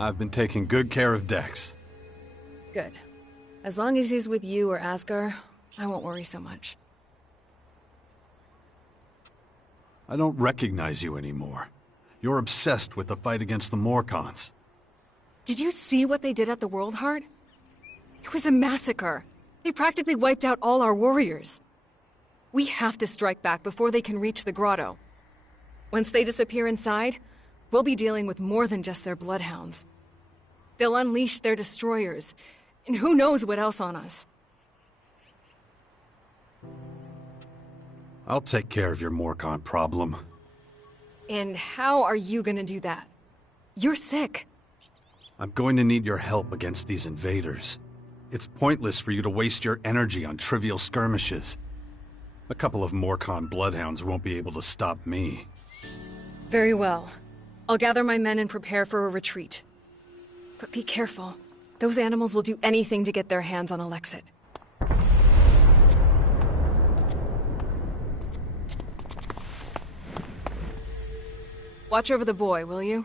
I've been taking good care of Dex. Good. As long as he's with you or Asgar, I won't worry so much. I don't recognize you anymore. You're obsessed with the fight against the Morcons. Did you see what they did at the World Heart? It was a massacre. They practically wiped out all our warriors. We have to strike back before they can reach the grotto. Once they disappear inside, we'll be dealing with more than just their bloodhounds. They'll unleash their destroyers, and who knows what else on us. I'll take care of your Morcon problem. And how are you gonna do that? You're sick. I'm going to need your help against these invaders. It's pointless for you to waste your energy on trivial skirmishes. A couple of Morcon bloodhounds won't be able to stop me. Very well. I'll gather my men and prepare for a retreat. But be careful. Those animals will do anything to get their hands on Elex. Watch over the boy, will you?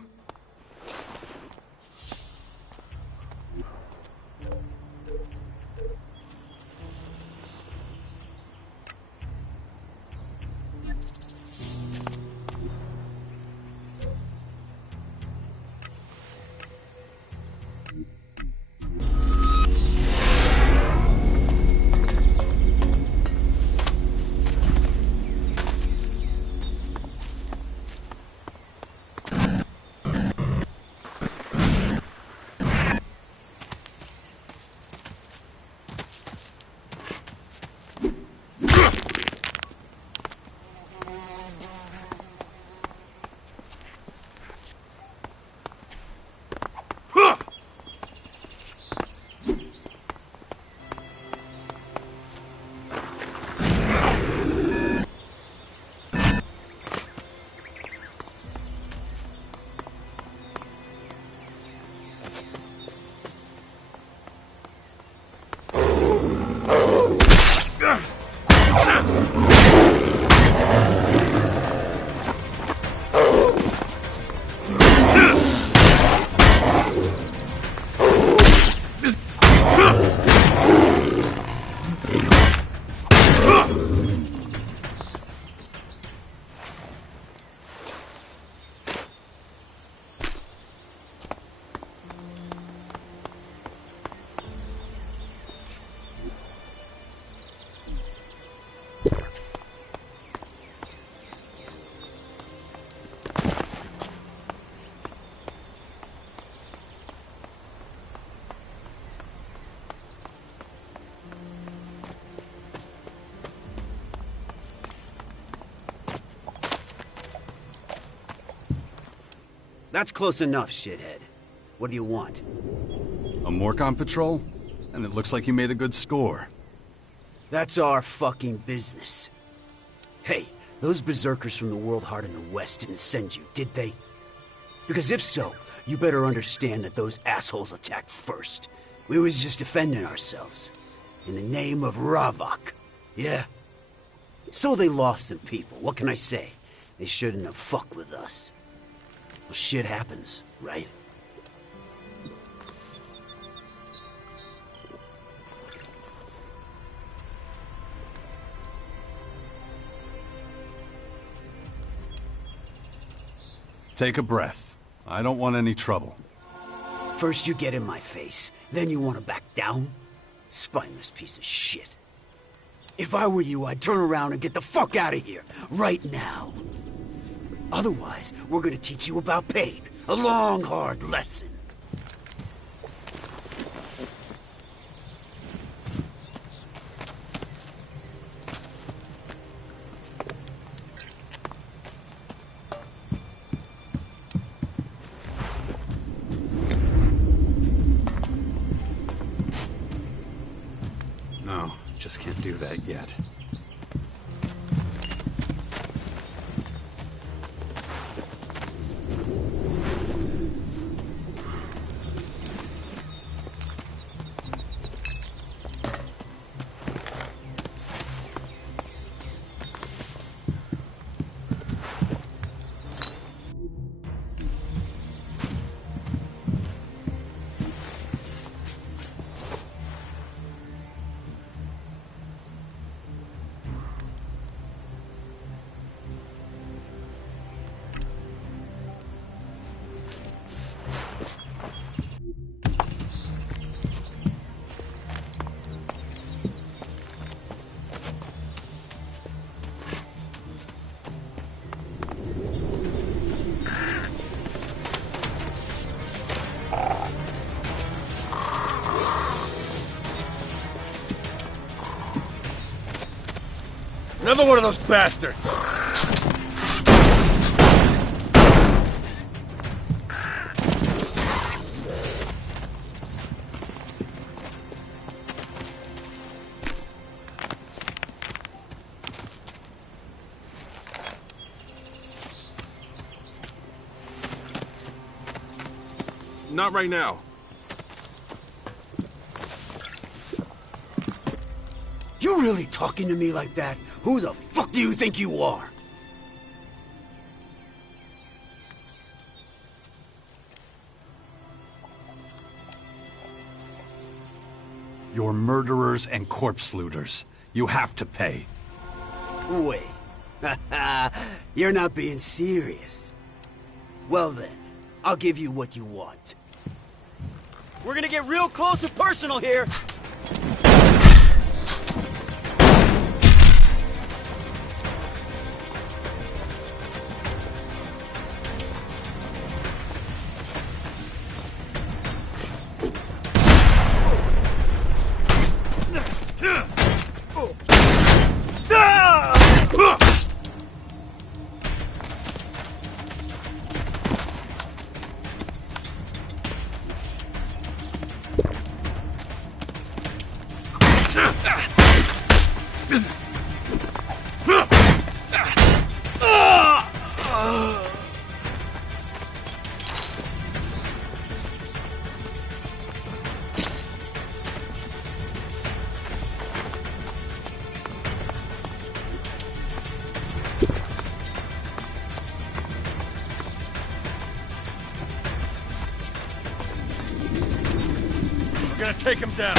That's close enough, shithead. What do you want? A Morcon patrol? And it looks like you made a good score. That's our fucking business. Hey, those berserkers from the World Heart in the West didn't send you, did they? Because if so, you better understand that those assholes attacked first. We was just defending ourselves. In the name of Ravok. Yeah? So they lost some people, what can I say? They shouldn't have fucked with us. Well, shit happens, right? Take a breath. I don't want any trouble. First you get in my face, then you want to back down? Spineless piece of shit. If I were you, I'd turn around and get the fuck out of here, right now. Otherwise, we're gonna teach you about pain. A long, hard lesson. No, just can't do that yet. Another one of those bastards! Not right now. You really talking to me like that? Who the fuck do you think you are? You're murderers and corpse looters. You have to pay. Wait. You're not being serious. Well then, I'll give you what you want. We're gonna get real close and personal here. We're gonna take him down.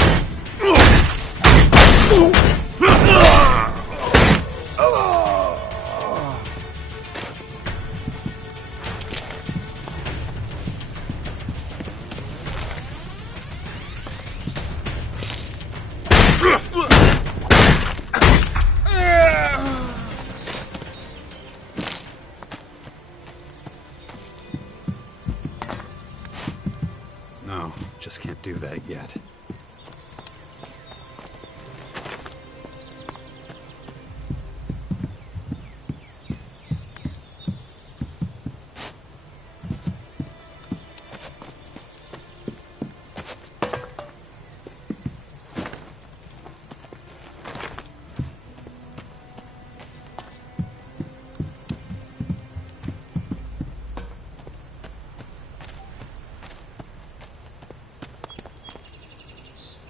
No, just can't do that yet.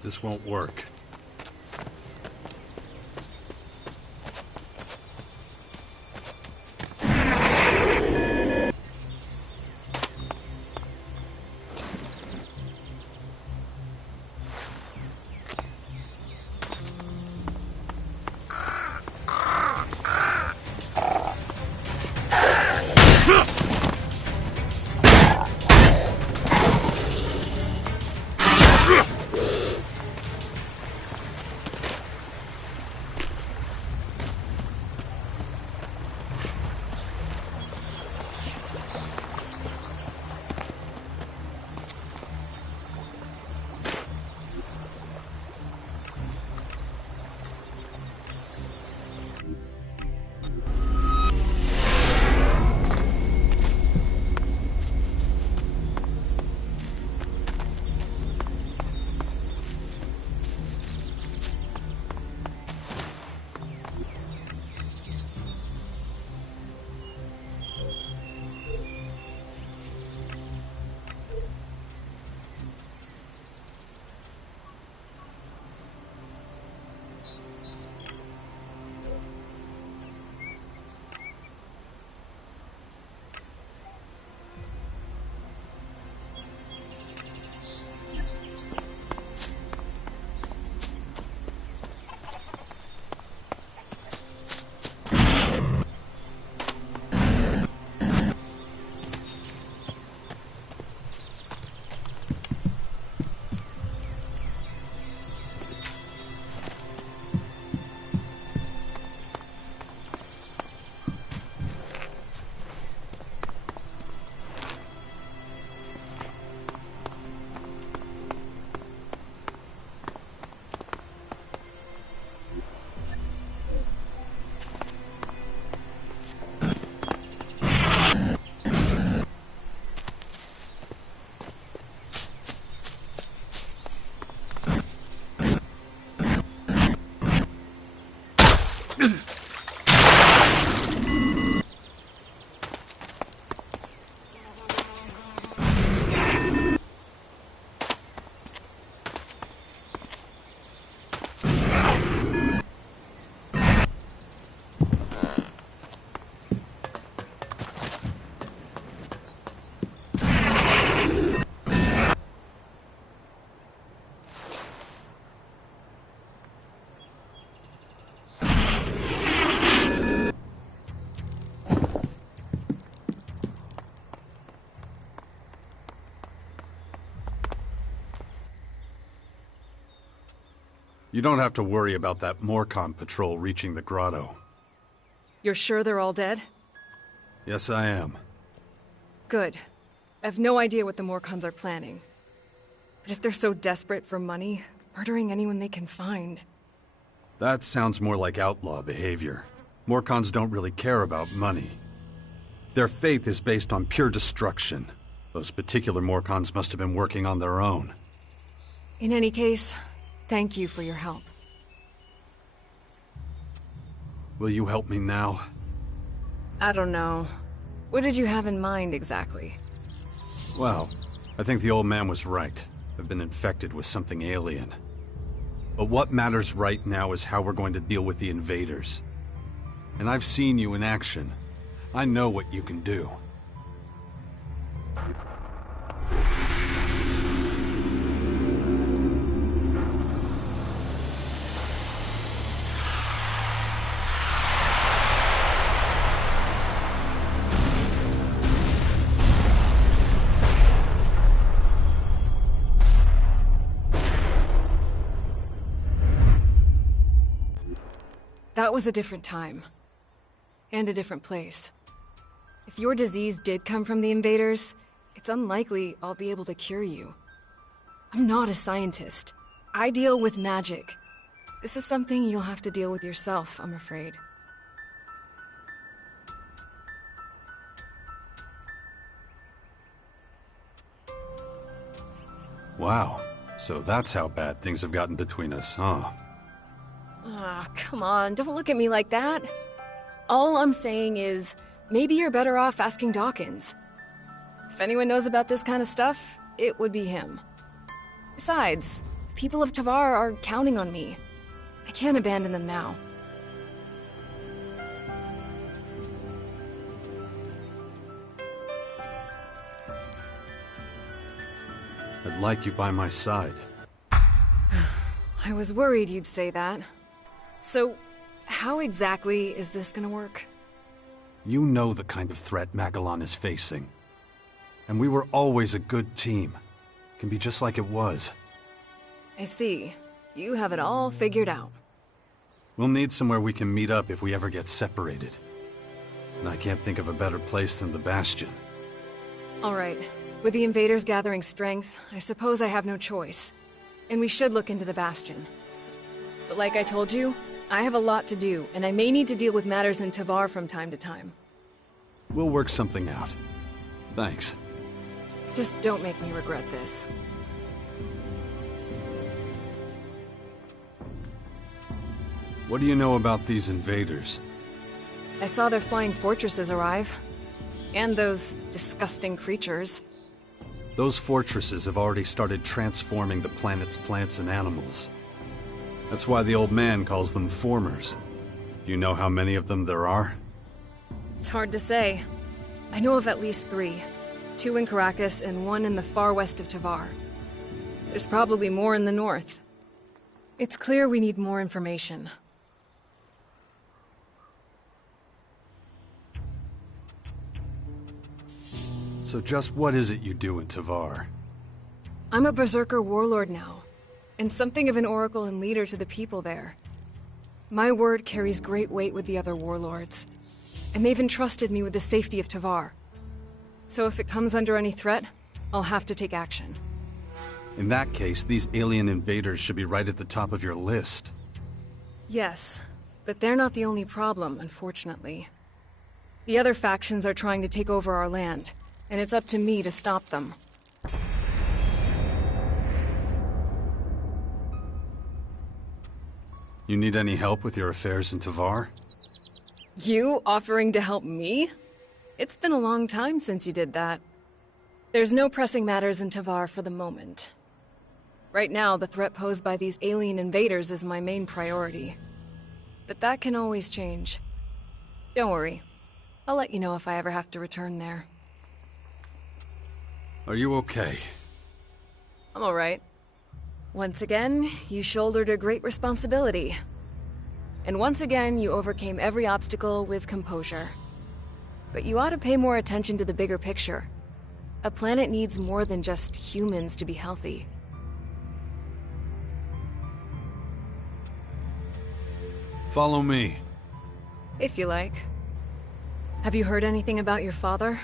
This won't work. You don't have to worry about that Morcon patrol reaching the grotto. You're sure they're all dead? Yes, I am. Good. I have no idea what the Morcons are planning. But if they're so desperate for money, murdering anyone they can find... That sounds more like outlaw behavior. Morcons don't really care about money. Their faith is based on pure destruction. Those particular Morcons must have been working on their own. In any case, thank you for your help. Will you help me now? I don't know. What did you have in mind, exactly? Well, I think the old man was right. I've been infected with something alien. But what matters right now is how we're going to deal with the invaders. And I've seen you in action. I know what you can do. That was a different time. And a different place. If your disease did come from the invaders, it's unlikely I'll be able to cure you. I'm not a scientist. I deal with magic. This is something you'll have to deal with yourself, I'm afraid. Wow. So that's how bad things have gotten between us, huh? Ah, come on, don't look at me like that. All I'm saying is, maybe you're better off asking Dawkins. If anyone knows about this kind of stuff, it would be him. Besides, the people of Tavar are counting on me. I can't abandon them now. I'd like you by my side. I was worried you'd say that. So, how exactly is this gonna work? You know the kind of threat Magellan is facing. And we were always a good team. Can be just like it was. I see. You have it all figured out. We'll need somewhere we can meet up if we ever get separated. And I can't think of a better place than the Bastion. Alright. With the invaders gathering strength, I suppose I have no choice. And we should look into the Bastion. But like I told you, I have a lot to do, and I may need to deal with matters in Tavar from time to time. We'll work something out. Thanks. Just don't make me regret this. What do you know about these invaders? I saw their flying fortresses arrive. And those disgusting creatures. Those fortresses have already started transforming the planet's plants and animals. That's why the old man calls them formers. Do you know how many of them there are? It's hard to say. I know of at least 3. 2 in Caracas and 1 in the far west of Tavar. There's probably more in the north. It's clear we need more information. So just what is it you do in Tavar? I'm a Berserker warlord now, and something of an oracle and leader to the people there. My word carries great weight with the other warlords, and they've entrusted me with the safety of Tavar. So if it comes under any threat, I'll have to take action. In that case, these alien invaders should be right at the top of your list. Yes, but they're not the only problem, unfortunately. The other factions are trying to take over our land, and it's up to me to stop them. You need any help with your affairs in Tavar? You offering to help me? It's been a long time since you did that. There's no pressing matters in Tavar for the moment. Right now, the threat posed by these alien invaders is my main priority. But that can always change. Don't worry. I'll let you know if I ever have to return there. Are you okay? I'm alright. Once again, you shouldered a great responsibility. And once again, you overcame every obstacle with composure. But you ought to pay more attention to the bigger picture. A planet needs more than just humans to be healthy. Follow me. If you like. Have you heard anything about your father?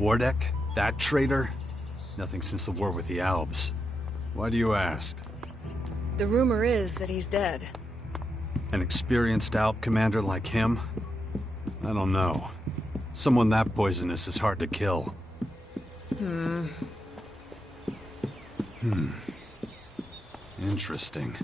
Wardek? That traitor? Nothing since the war with the Albs. Why do you ask? The rumor is that he's dead. An experienced Alp commander like him? I don't know. Someone that poisonous is hard to kill. Interesting.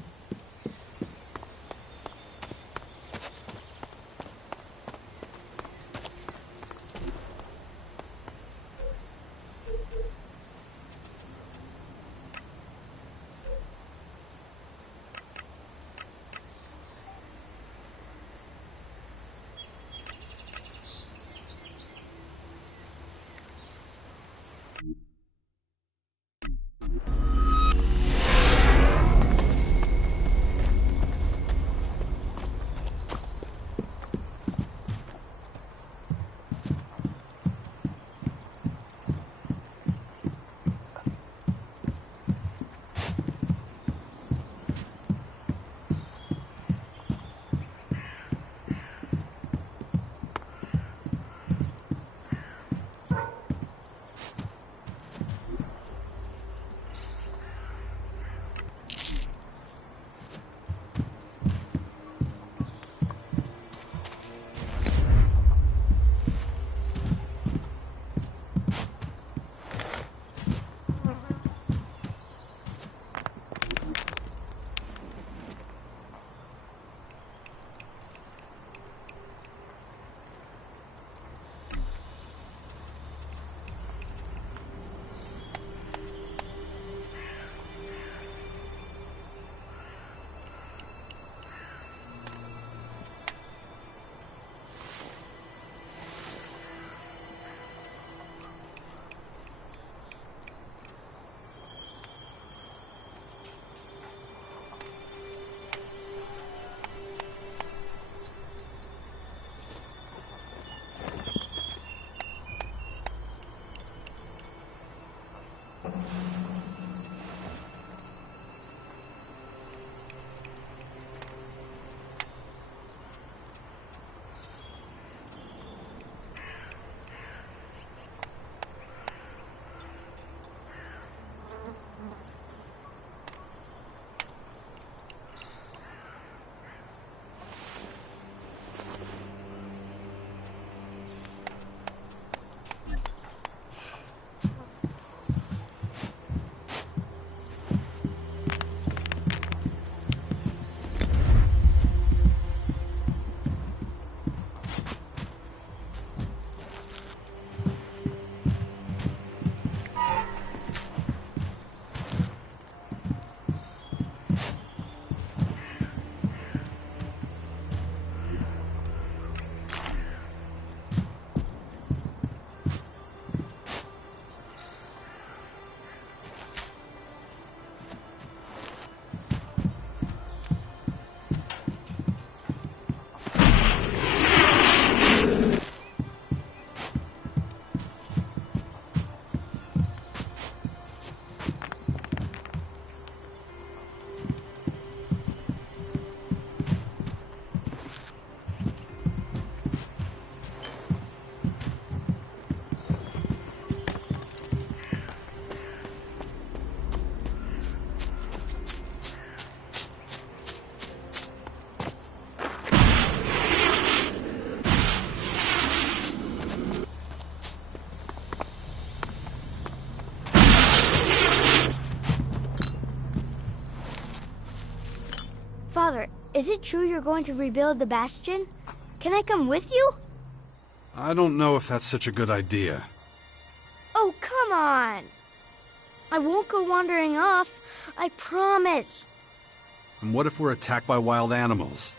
Father, is it true you're going to rebuild the bastion? Can I come with you? I don't know if that's such a good idea. Oh, come on! I won't go wandering off. I promise. And what if we're attacked by wild animals?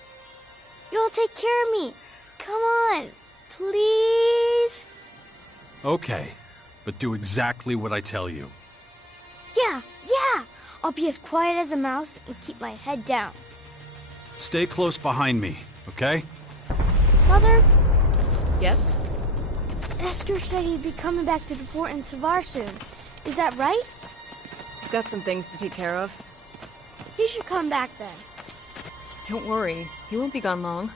You'll take care of me. Come on, please? Okay, but do exactly what I tell you. Yeah. I'll be as quiet as a mouse and keep my head down. Stay close behind me, okay? Mother, Yes? Esker said he'd be coming back to the fort in Tavar soon. Is that right? He's got some things to take care of. He should come back then. Don't worry, he won't be gone long.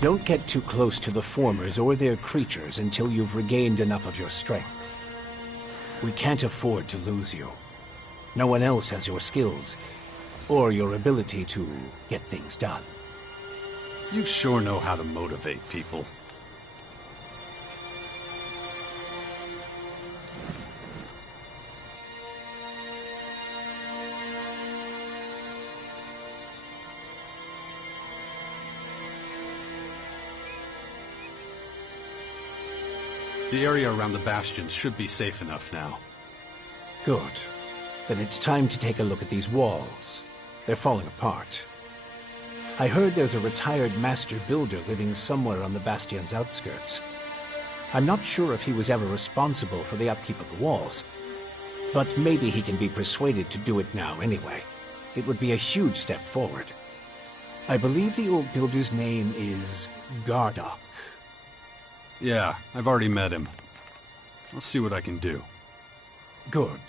Don't get too close to the Formers or their creatures until you've regained enough of your strength. We can't afford to lose you. No one else has your skills, or your ability to get things done. You sure know how to motivate people. The area around the bastions should be safe enough now. Good. Then it's time to take a look at these walls. They're falling apart. I heard there's a retired master builder living somewhere on the bastion's outskirts. I'm not sure if he was ever responsible for the upkeep of the walls, but maybe he can be persuaded to do it now anyway. It would be a huge step forward. I believe the old builder's name is Gardock. Yeah, I've already met him. I'll see what I can do. Good.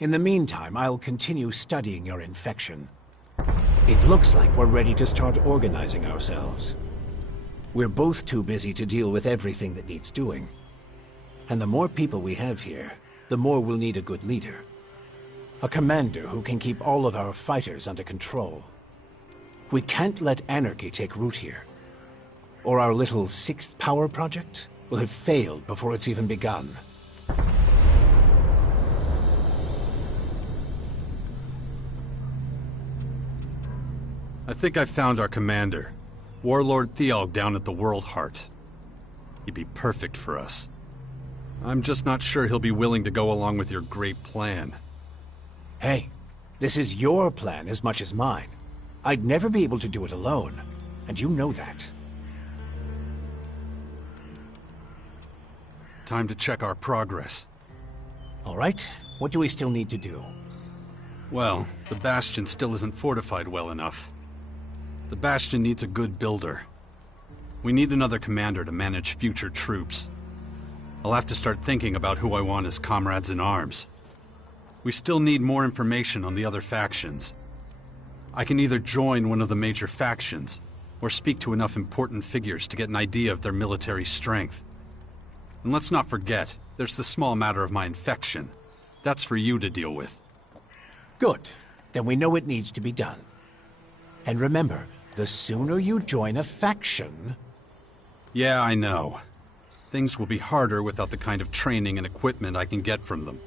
In the meantime, I'll continue studying your infection. It looks like we're ready to start organizing ourselves. We're both too busy to deal with everything that needs doing. And the more people we have here, the more we'll need a good leader. A commander who can keep all of our fighters under control. We can't let anarchy take root here, or our little sixth power project will have failed before it's even begun. I think I found our commander, Warlord Thealg down at the World Heart. He'd be perfect for us. I'm just not sure he'll be willing to go along with your great plan. Hey, this is your plan as much as mine. I'd never be able to do it alone, and you know that. Time to check our progress. All right, what do we still need to do? Well, the Bastion still isn't fortified well enough. The Bastion needs a good builder. We need another commander to manage future troops. I'll have to start thinking about who I want as comrades in arms. We still need more information on the other factions. I can either join one of the major factions, or speak to enough important figures to get an idea of their military strength. And let's not forget, there's the small matter of my infection. That's for you to deal with. Good. Then we know it needs to be done. And remember, the sooner you join a faction... Yeah, I know. Things will be harder without the kind of training and equipment I can get from them.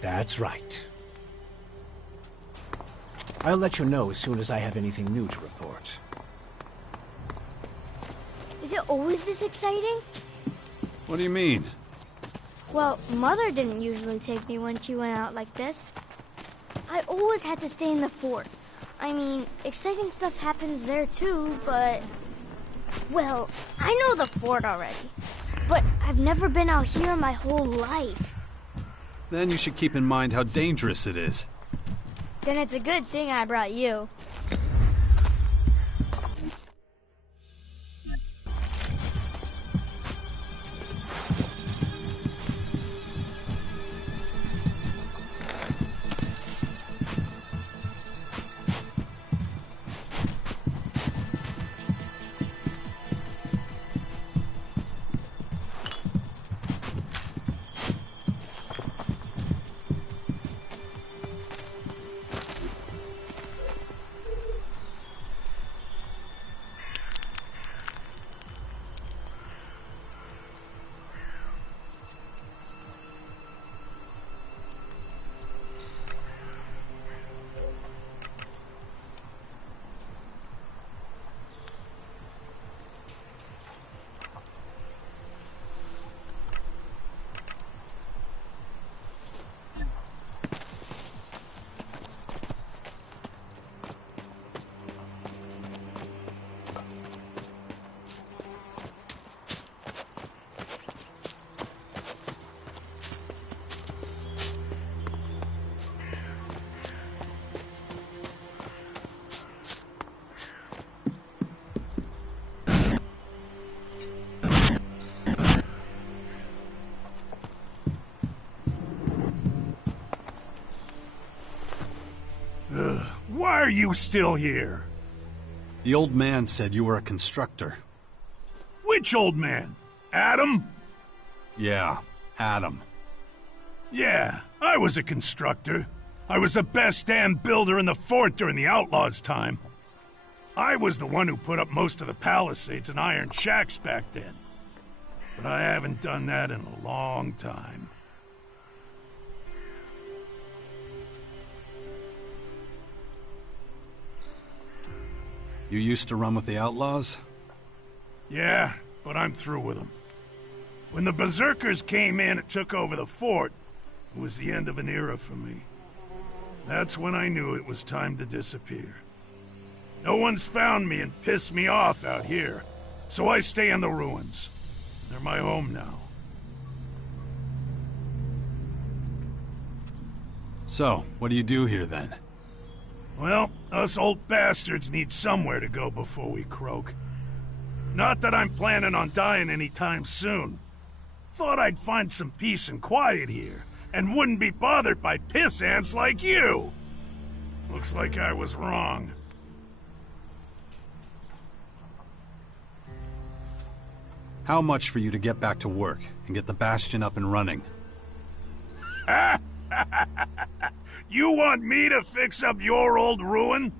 That's right. I'll let you know as soon as I have anything new to report. Is it always this exciting? What do you mean? Well, Mother didn't usually take me when she went out like this. I always had to stay in the fort. I mean, exciting stuff happens there too, but... Well, I know the fort already, but I've never been out here my whole life. Then you should keep in mind how dangerous it is. Then it's a good thing I brought you. you still here? The old man said you were a constructor. Which old man? Adam? Yeah, Adam. Yeah, I was a constructor. I was the best damn builder in the fort during the Outlaws' time. I was the one who put up most of the palisades and iron shacks back then. But I haven't done that in a long time. You used to run with the Outlaws? Yeah, but I'm through with them. When the Berserkers came in and took over the fort, it was the end of an era for me. That's when I knew it was time to disappear. No one's found me and pissed me off out here, so I stay in the ruins. They're my home now. So, what do you do here then? Well, us old bastards need somewhere to go before we croak. Not that I'm planning on dying anytime soon. Thought I'd find some peace and quiet here, and wouldn't be bothered by piss ants like you. Looks like I was wrong. How much for you to get back to work and get the Bastion up and running? You want me to fix up your old ruin?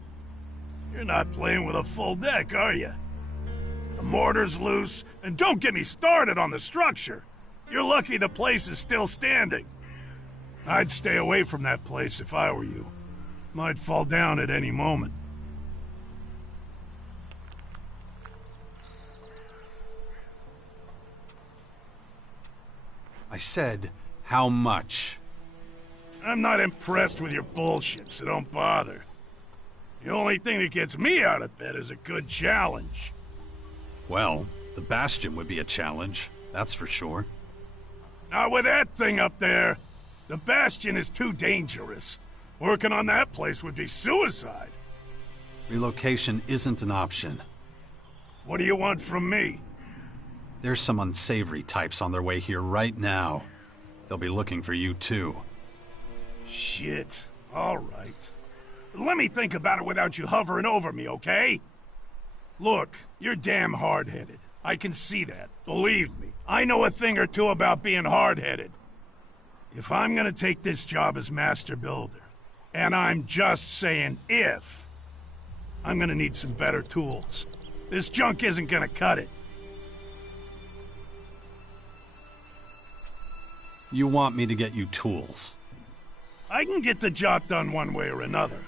You're not playing with a full deck, are you? The mortar's loose, and don't get me started on the structure. You're lucky the place is still standing. I'd stay away from that place if I were you. Might fall down at any moment. I said, how much? I'm not impressed with your bullshit, so don't bother. The only thing that gets me out of bed is a good challenge. Well, the Bastion would be a challenge, that's for sure. Not with that thing up there. The Bastion is too dangerous. Working on that place would be suicide. Relocation isn't an option. What do you want from me? There's some unsavory types on their way here right now. They'll be looking for you too. Shit. All right. Let me think about it without you hovering over me, okay? Look, you're damn hard-headed. I can see that. Believe me, I know a thing or two about being hard-headed. If I'm gonna take this job as Master Builder, and I'm just saying if, I'm gonna need some better tools. This junk isn't gonna cut it. You want me to get you tools? I can get the job done one way or another,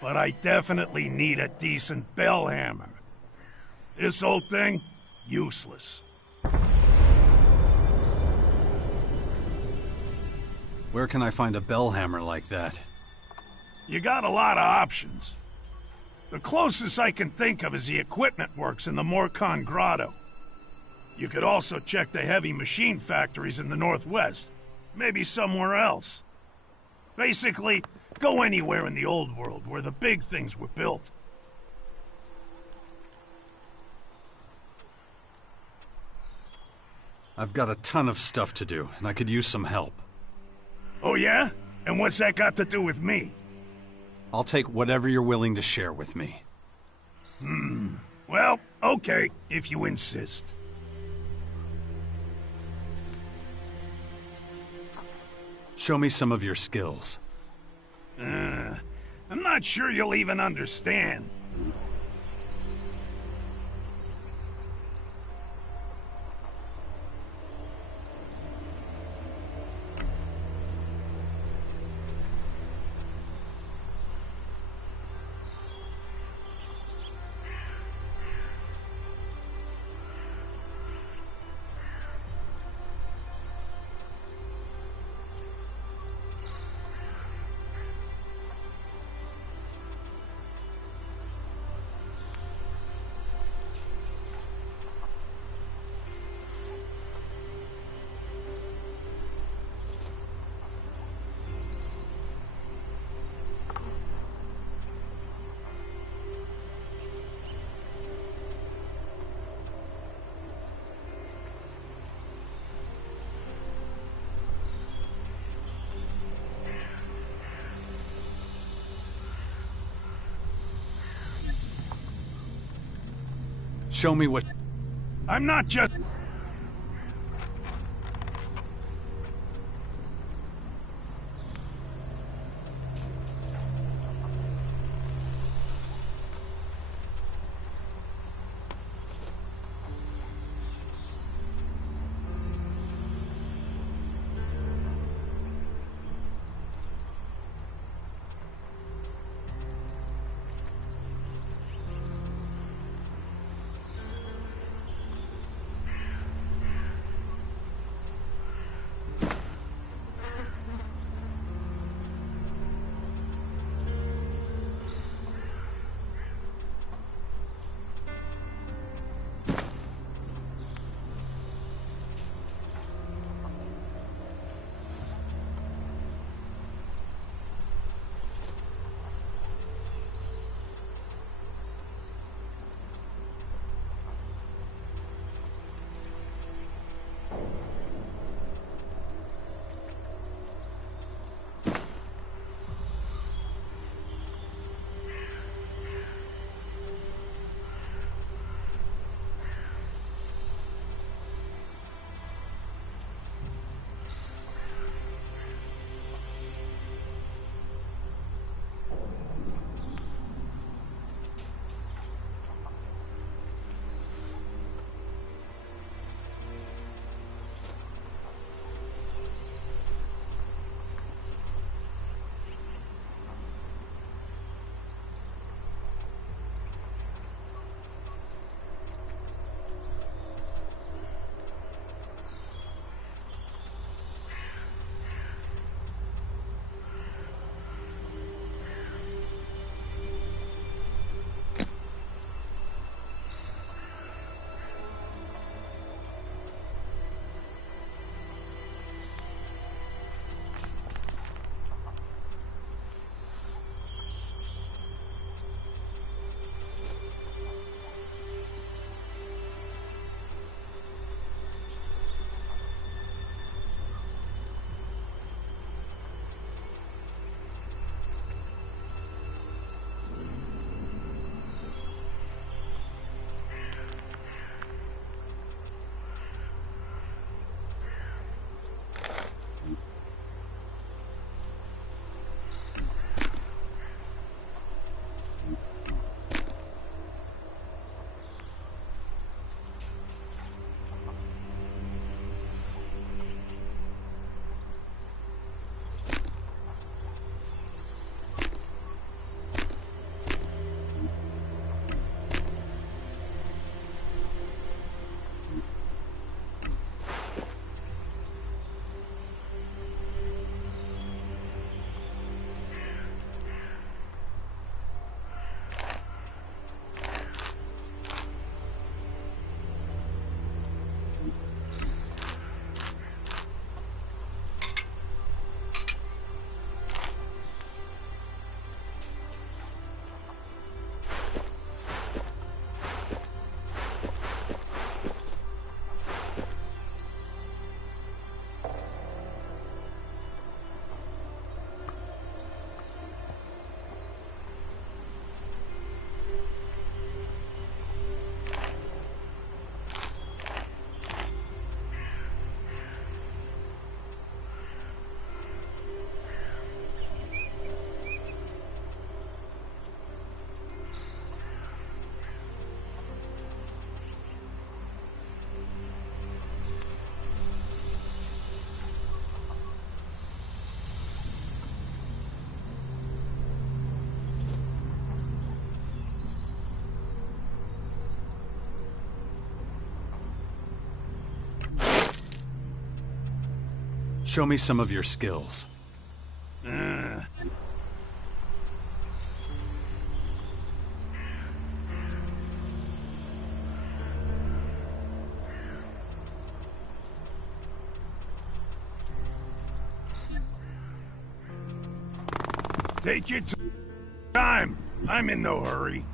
but I definitely need a decent bell hammer. This old thing, useless. Where can I find a bell hammer like that? You got a lot of options. The closest I can think of is the equipment works in the Morcon Grotto. You could also check the heavy machine factories in the Northwest. Maybe somewhere else. Basically, go anywhere in the old world where the big things were built. I've got a ton of stuff to do, and I could use some help. Oh yeah? And what's that got to do with me? I'll take whatever you're willing to share with me. Well, okay, if you insist. Show me some of your skills. I'm not sure you'll even understand. Show me what... I'm not just... Show me some of your skills. Take your time. I'm in no hurry.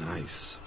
Nice.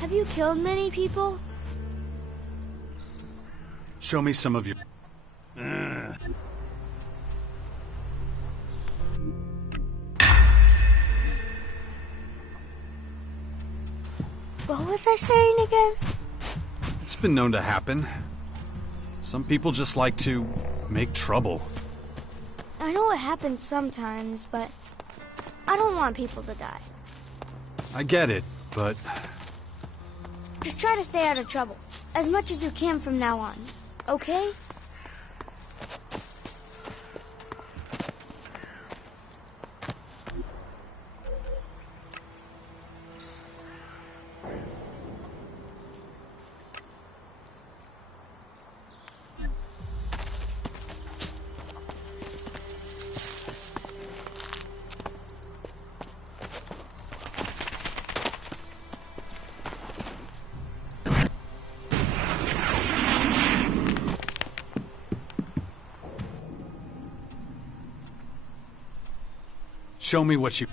Have you killed many people? Show me some of your... What was I saying again? It's been known to happen. Some people just like to make trouble. I know it happens sometimes, but I don't want people to die. I get it, but... Just try to stay out of trouble, as much as you can from now on, okay? Show me what you...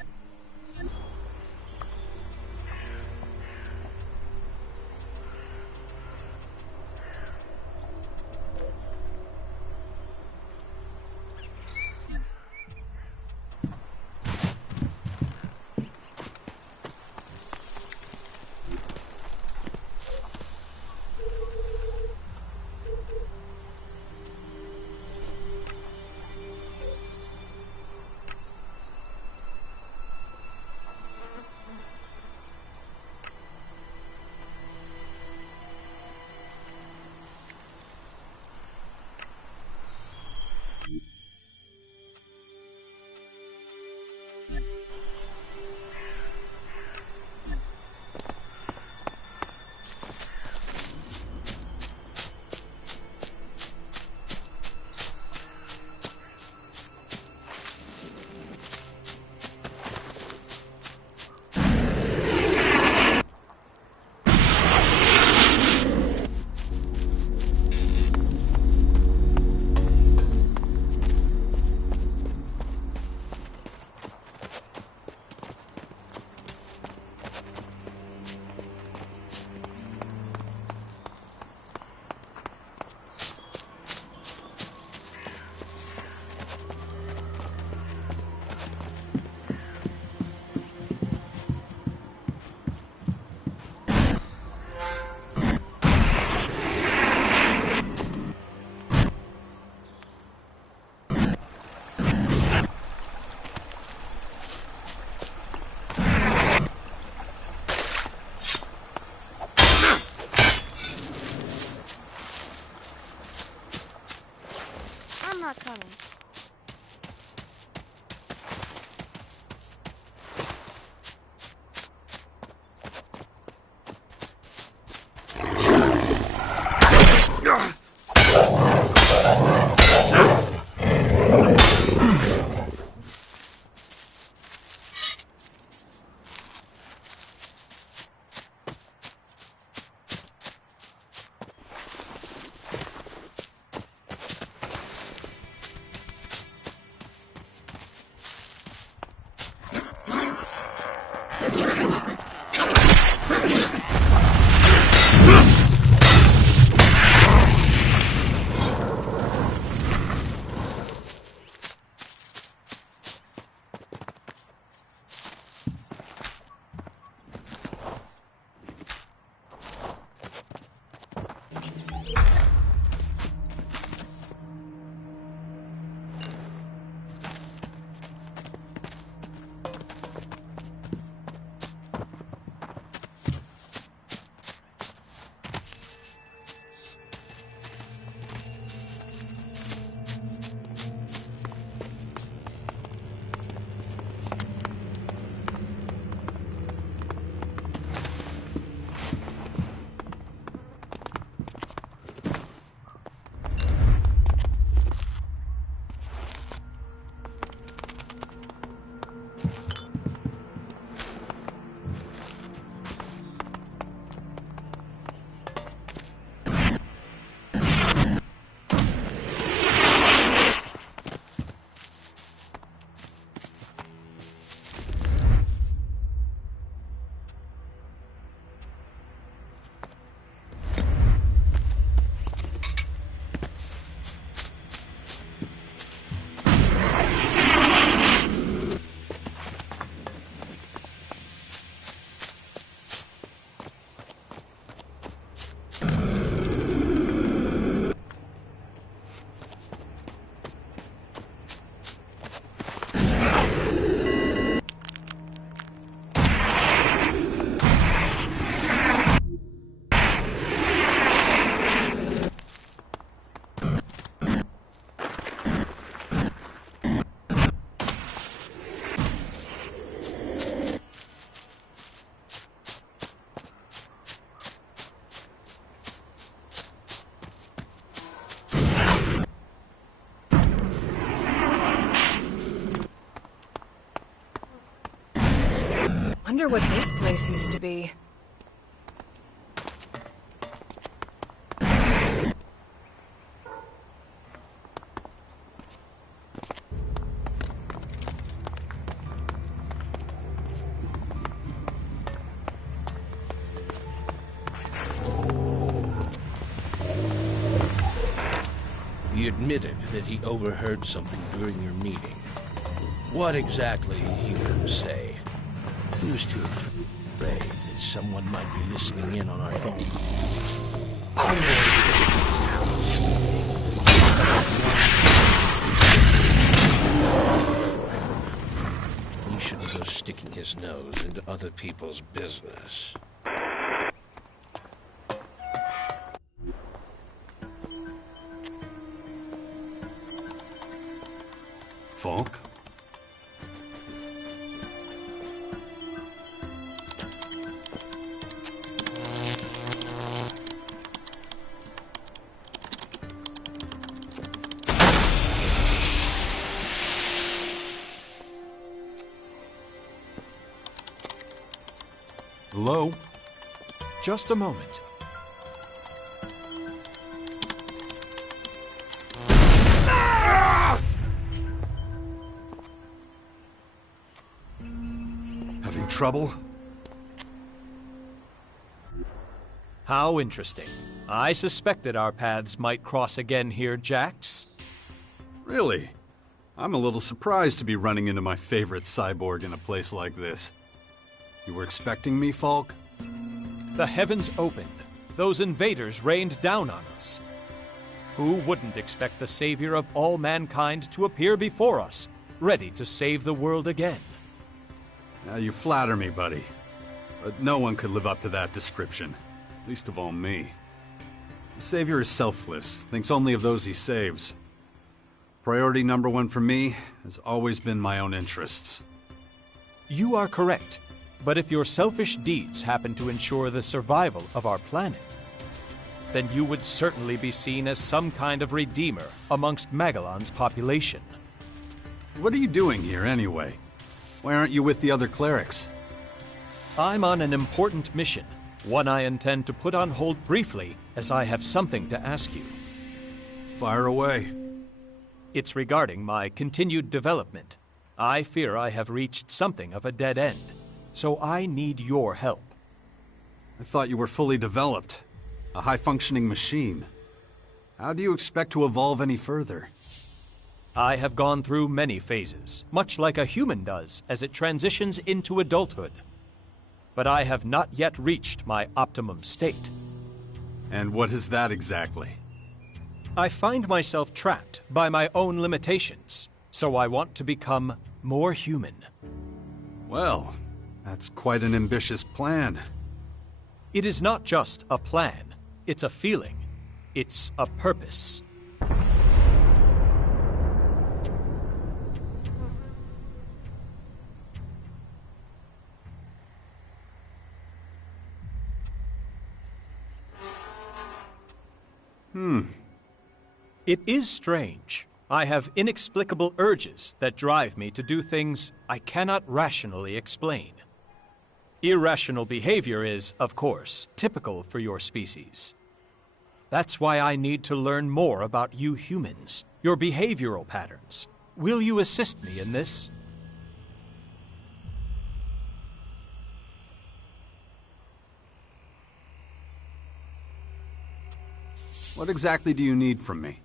wonder what this place used to be. He admitted that he overheard something during your meeting. What exactly he would say? He was too Afraid that someone might be listening in on our phone call. He shouldn't go sticking his nose into other people's business. Falk? Hello? Just a moment. Having trouble? How interesting. I suspected our paths might cross again here, Jax. Really? I'm a little surprised to be running into my favorite cyborg in a place like this. You were expecting me, Falk? The heavens opened. Those invaders rained down on us. Who wouldn't expect the savior of all mankind to appear before us, ready to save the world again? Now you flatter me, buddy. But no one could live up to that description. Least of all me. The savior is selfless, thinks only of those he saves. Priority number one for me has always been my own interests. You are correct. But if your selfish deeds happen to ensure the survival of our planet, then you would certainly be seen as some kind of redeemer amongst Magellan's population. What are you doing here, anyway? Why aren't you with the other clerics? I'm on an important mission, one I intend to put on hold briefly, as I have something to ask you. Fire away. It's regarding my continued development. I fear I have reached something of a dead end, so I need your help. I thought you were fully developed. A high-functioning machine. How do you expect to evolve any further? I have gone through many phases, much like a human does as it transitions into adulthood. But I have not yet reached my optimum state. And what is that exactly? I find myself trapped by my own limitations, so I want to become more human. Well, that's quite an ambitious plan. It is not just a plan. It's a feeling. It's a purpose. It is strange. I have inexplicable urges that drive me to do things I cannot rationally explain. Irrational behavior is, of course, typical for your species. That's why I need to learn more about you humans, your behavioral patterns. Will you assist me in this? What exactly do you need from me?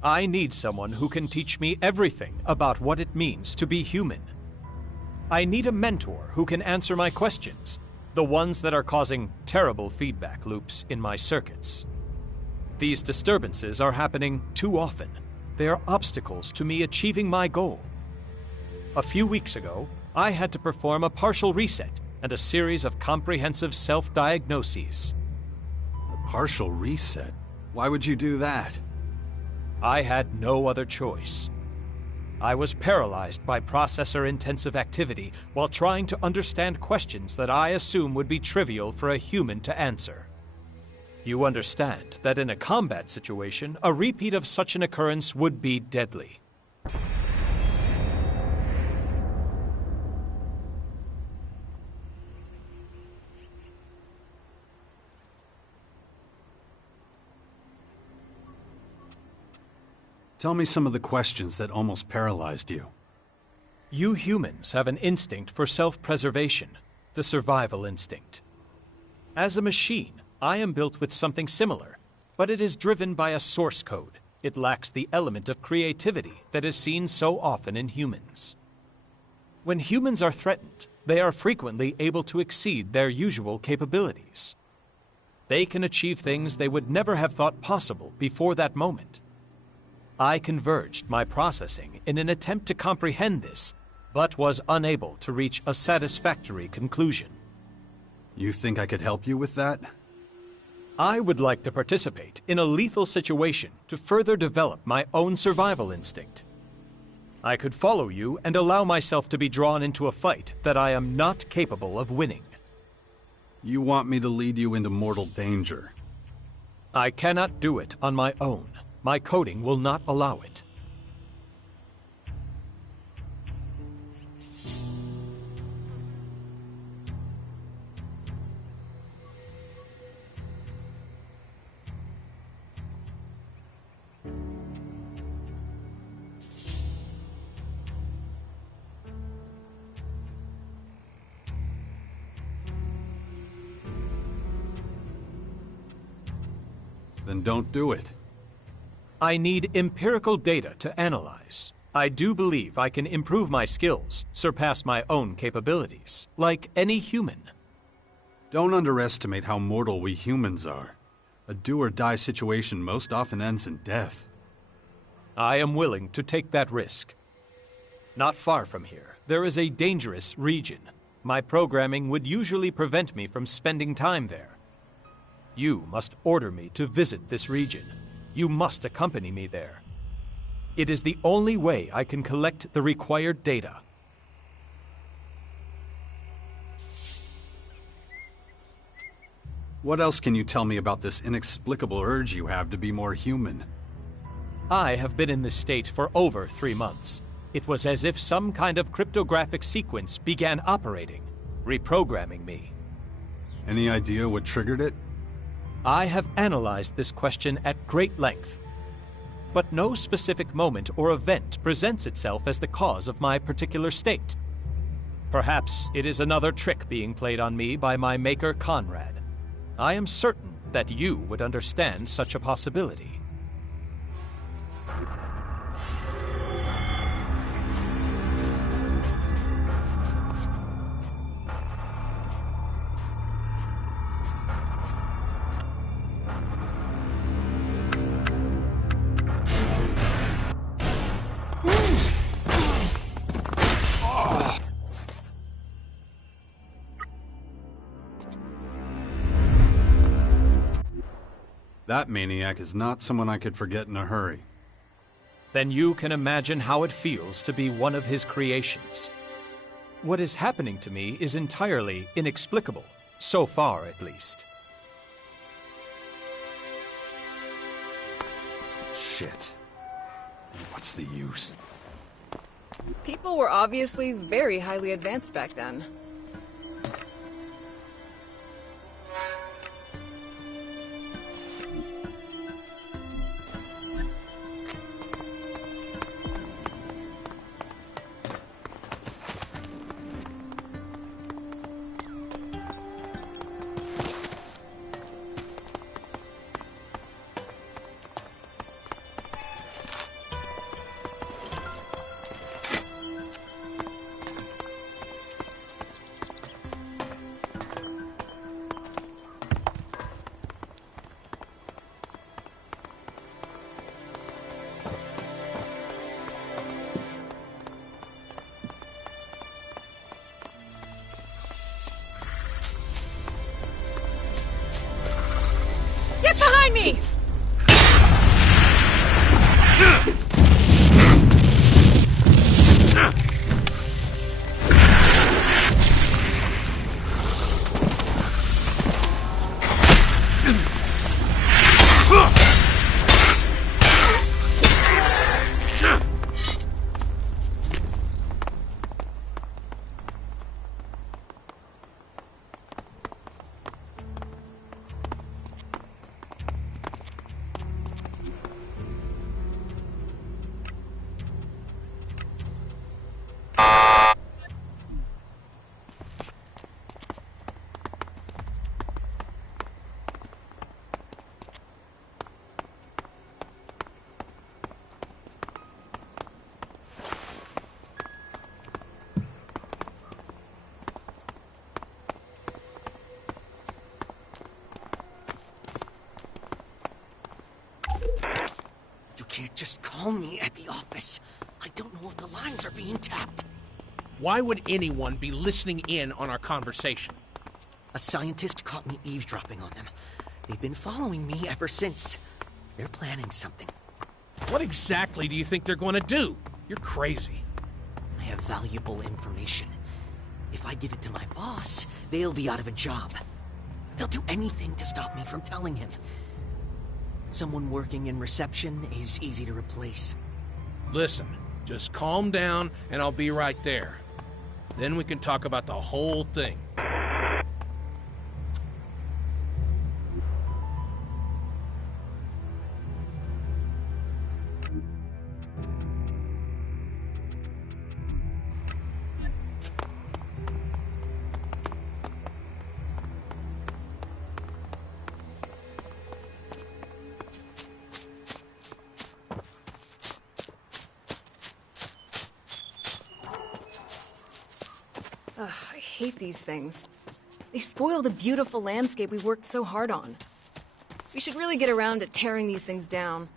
I need someone who can teach me everything about what it means to be human. I need a mentor who can answer my questions, the ones that are causing terrible feedback loops in my circuits. These disturbances are happening too often. They are obstacles to me achieving my goal. A few weeks ago, I had to perform a partial reset and a series of comprehensive self-diagnoses. A partial reset? Why would you do that? I had no other choice. I was paralyzed by processor-intensive activity while trying to understand questions that I assume would be trivial for a human to answer. You understand that in a combat situation, a repeat of such an occurrence would be deadly. Tell me some of the questions that almost paralyzed you. You humans have an instinct for self-preservation, the survival instinct. As a machine, I am built with something similar, but it is driven by a source code. It lacks the element of creativity that is seen so often in humans. When humans are threatened, they are frequently able to exceed their usual capabilities. They can achieve things they would never have thought possible before that moment. I converged my processing in an attempt to comprehend this, but was unable to reach a satisfactory conclusion. You think I could help you with that? I would like to participate in a lethal situation to further develop my own survival instinct. I could follow you and allow myself to be drawn into a fight that I am not capable of winning. You want me to lead you into mortal danger? I cannot do it on my own. My coding will not allow it. Then don't do it. I need empirical data to analyze. I do believe I can improve my skills, surpass my own capabilities, like any human. Don't underestimate how mortal we humans are. A do-or-die situation most often ends in death. I am willing to take that risk. Not far from here, there is a dangerous region. My programming would usually prevent me from spending time there. You must order me to visit this region. You must accompany me there. It is the only way I can collect the required data. What else can you tell me about this inexplicable urge you have to be more human? I have been in this state for over 3 months. It was as if some kind of cryptographic sequence began operating, reprogramming me. Any idea what triggered it? I have analyzed this question at great length, but no specific moment or event presents itself as the cause of my particular state. Perhaps it is another trick being played on me by my maker Conrad. I am certain that you would understand such a possibility. That maniac is not someone I could forget in a hurry. Then you can imagine how it feels to be one of his creations. What is happening to me is entirely inexplicable, so far at least. Shit. What's the use? People were obviously very highly advanced back then. Get behind me! Call me at the office. I don't know if the lines are being tapped. Why would anyone be listening in on our conversation? A scientist caught me eavesdropping on them. They've been following me ever since. They're planning something. What exactly do you think they're going to do? You're crazy. I have valuable information. If I give it to my boss, they'll be out of a job. They'll do anything to stop me from telling him. Someone working in reception is easy to replace. Listen, just calm down and I'll be right there. Then we can talk about the whole thing. Ugh, I hate these things. They spoil the beautiful landscape we worked so hard on. We should really get around to tearing these things down.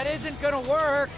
That isn't gonna work.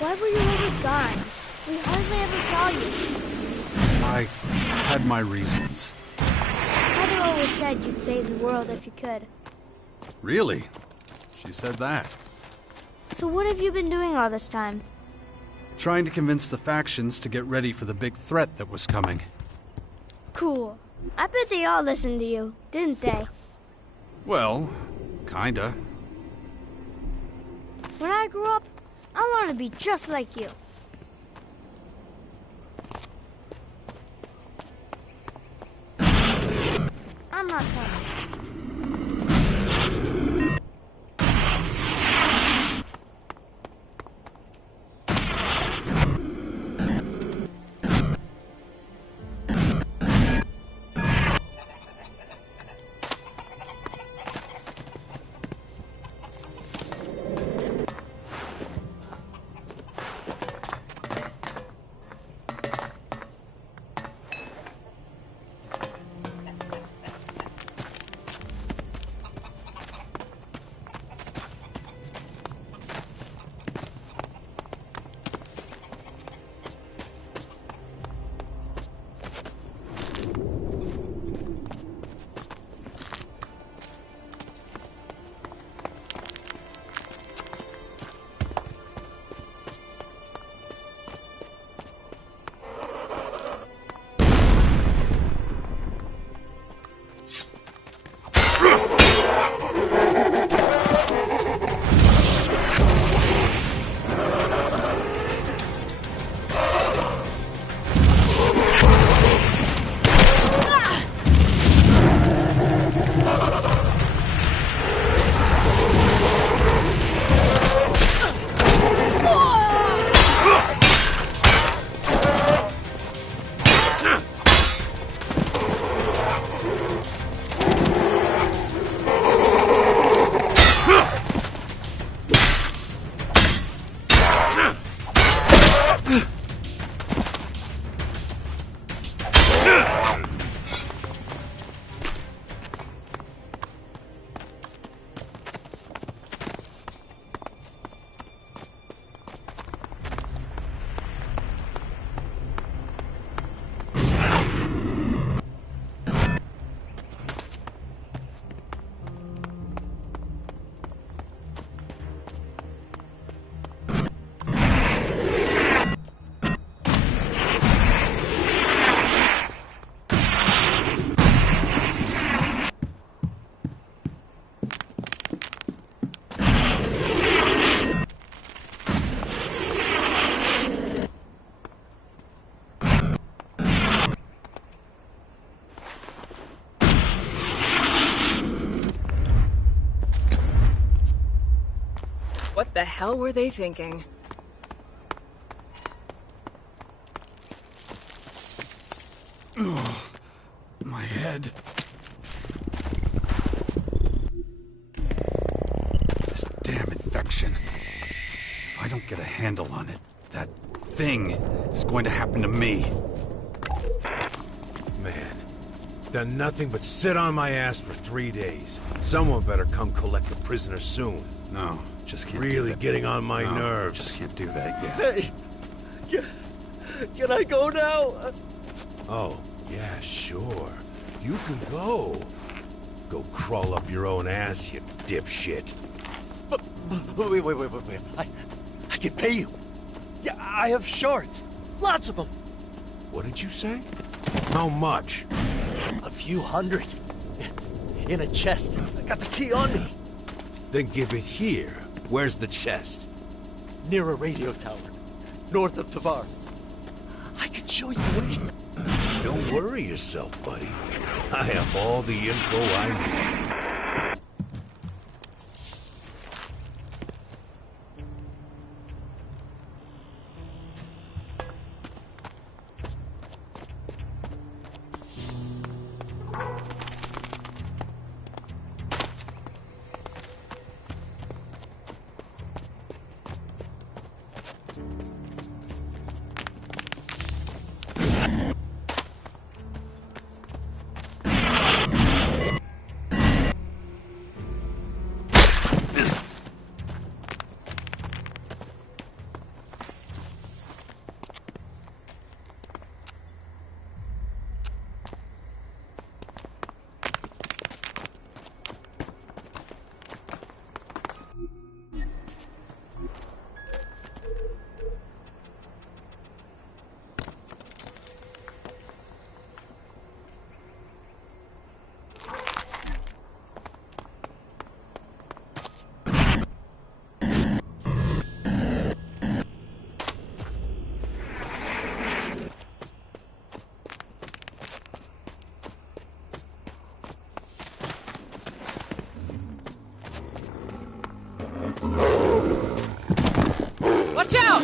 Why were you always gone? We hardly ever saw you. I had my reasons. Mother always said you'd save the world if you could. Really? She said that. So what have you been doing all this time? Trying to convince the factions to get ready for the big threat that was coming. Cool. I bet they all listened to you, didn't they? Well, kinda. When I grow up, I want to be just like you. I'm not coming. What the hell were they thinking? My head. This damn infection. If I don't get a handle on it, that thing is going to happen to me. Man, done nothing but sit on my ass for 3 days. Someone better come collect the prisoner soon. No, just can't do Really that. getting on my No, nerves. Just can't do that yet. Hey, can I go now? Oh, yeah, sure. You can go. Go crawl up your own ass, you dipshit. But wait. I can pay you. Yeah, I have shards. Lots of them. What did you say? How much? A few hundred. In a chest. I got the key on me. Then give it here. Where's the chest? Near a radio tower. North of Tavar. I can show you the way. Don't worry yourself, buddy. I have all the info I need. Watch out!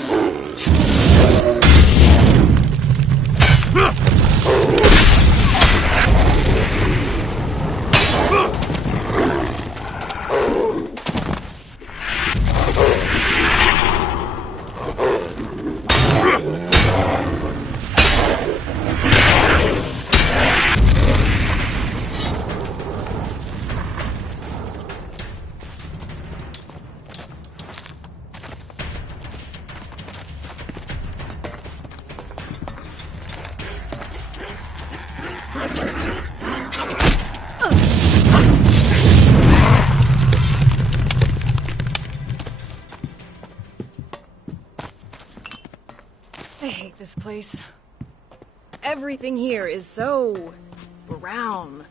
I hate this place. Everything here is so brown.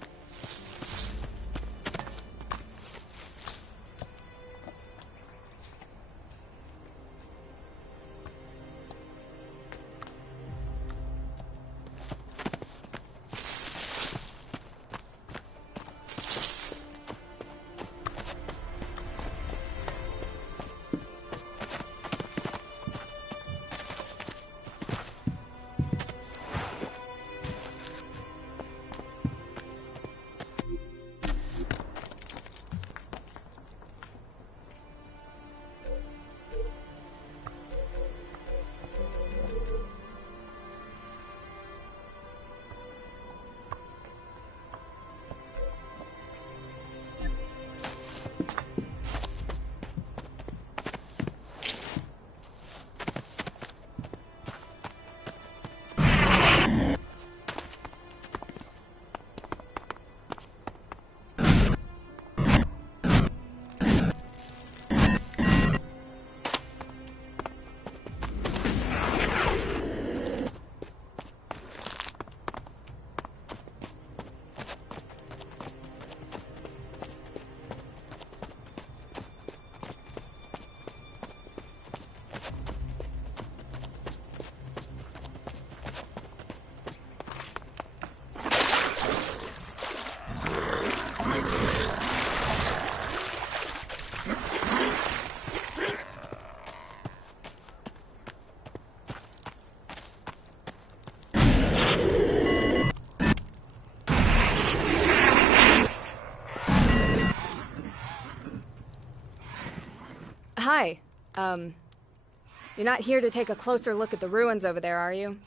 Hi. You're not here to take a closer look at the ruins over there, are you?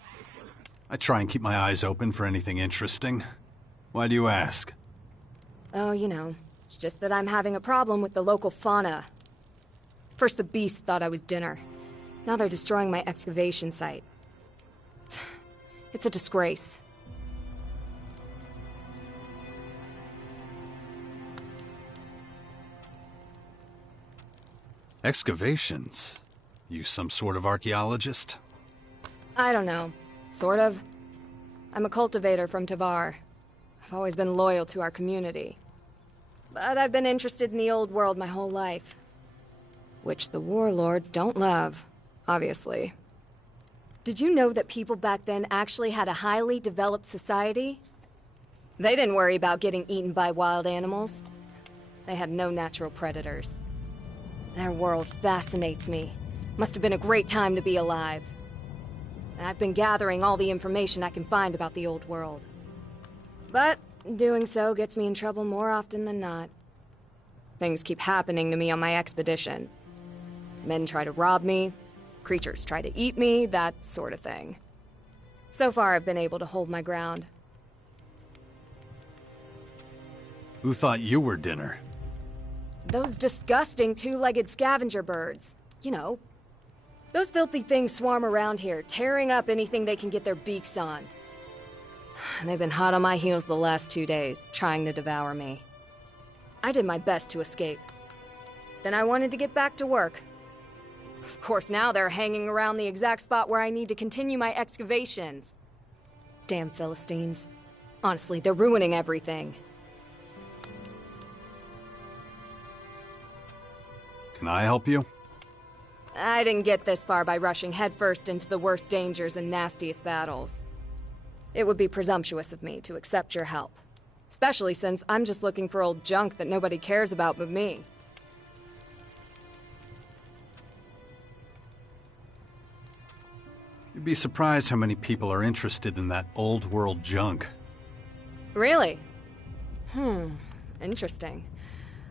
I try and keep my eyes open for anything interesting. Why do you ask? Oh, you know, it's just that I'm having a problem with the local fauna. First the beasts thought I was dinner. Now they're destroying my excavation site. It's a disgrace. Excavations? You some sort of archaeologist? I don't know. Sort of. I'm a cultivator from Tavar. I've always been loyal to our community. But I've been interested in the old world my whole life. Which the warlords don't love, obviously. Did you know that people back then actually had a highly developed society? They didn't worry about getting eaten by wild animals. They had no natural predators. Their world fascinates me. Must have been a great time to be alive. I've been gathering all the information I can find about the old world. But doing so gets me in trouble more often than not. Things keep happening to me on my expedition. Men try to rob me, creatures try to eat me, that sort of thing. So far, I've been able to hold my ground. Who thought you were dinner? Those disgusting two-legged scavenger birds. You know, those filthy things swarm around here, tearing up anything they can get their beaks on. They've been hot on my heels the last 2 days, trying to devour me. I did my best to escape. Then I wanted to get back to work. Of course, now they're hanging around the exact spot where I need to continue my excavations. Damn Philistines. Honestly, they're ruining everything. Can I help you? I didn't get this far by rushing headfirst into the worst dangers and nastiest battles. It would be presumptuous of me to accept your help. Especially since I'm just looking for old junk that nobody cares about but me. You'd be surprised how many people are interested in that old world junk. Really? Interesting.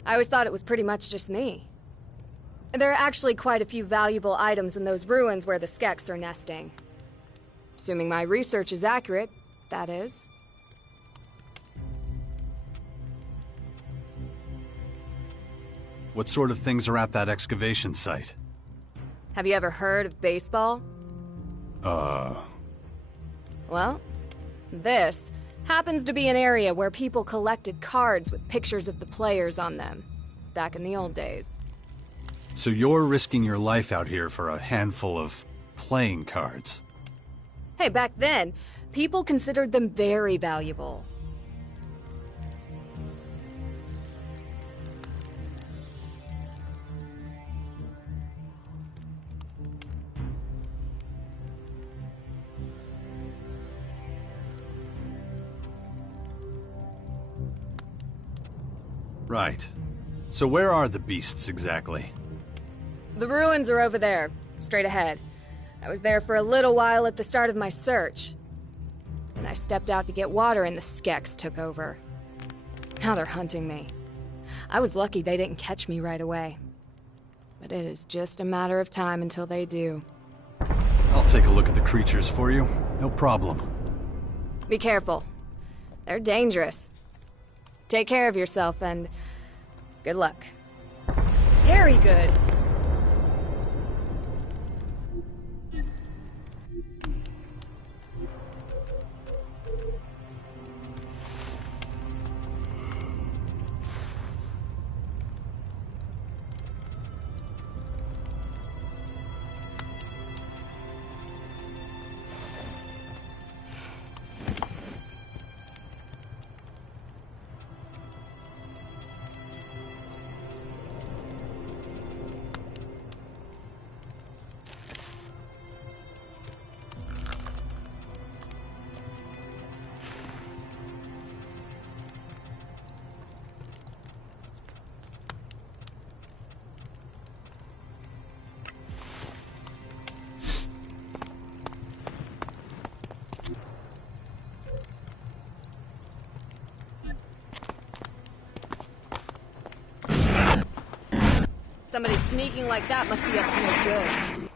I always thought it was pretty much just me. There are actually quite a few valuable items in those ruins where the Skeks are nesting. Assuming my research is accurate, that is. What sort of things are at that excavation site? Have you ever heard of baseball? Well, this happens to be an area where people collected cards with pictures of the players on them, back in the old days. So you're risking your life out here for a handful of playing cards? Hey, back then, people considered them very valuable. Right. So where are the beasts exactly? The ruins are over there, straight ahead. I was there for a little while at the start of my search. Then I stepped out to get water and the Skeks took over. Now they're hunting me. I was lucky they didn't catch me right away. But it is just a matter of time until they do. I'll take a look at the creatures for you. No problem. Be careful. They're dangerous. Take care of yourself and good luck. Very good. Somebody sneaking like that must be up to no good.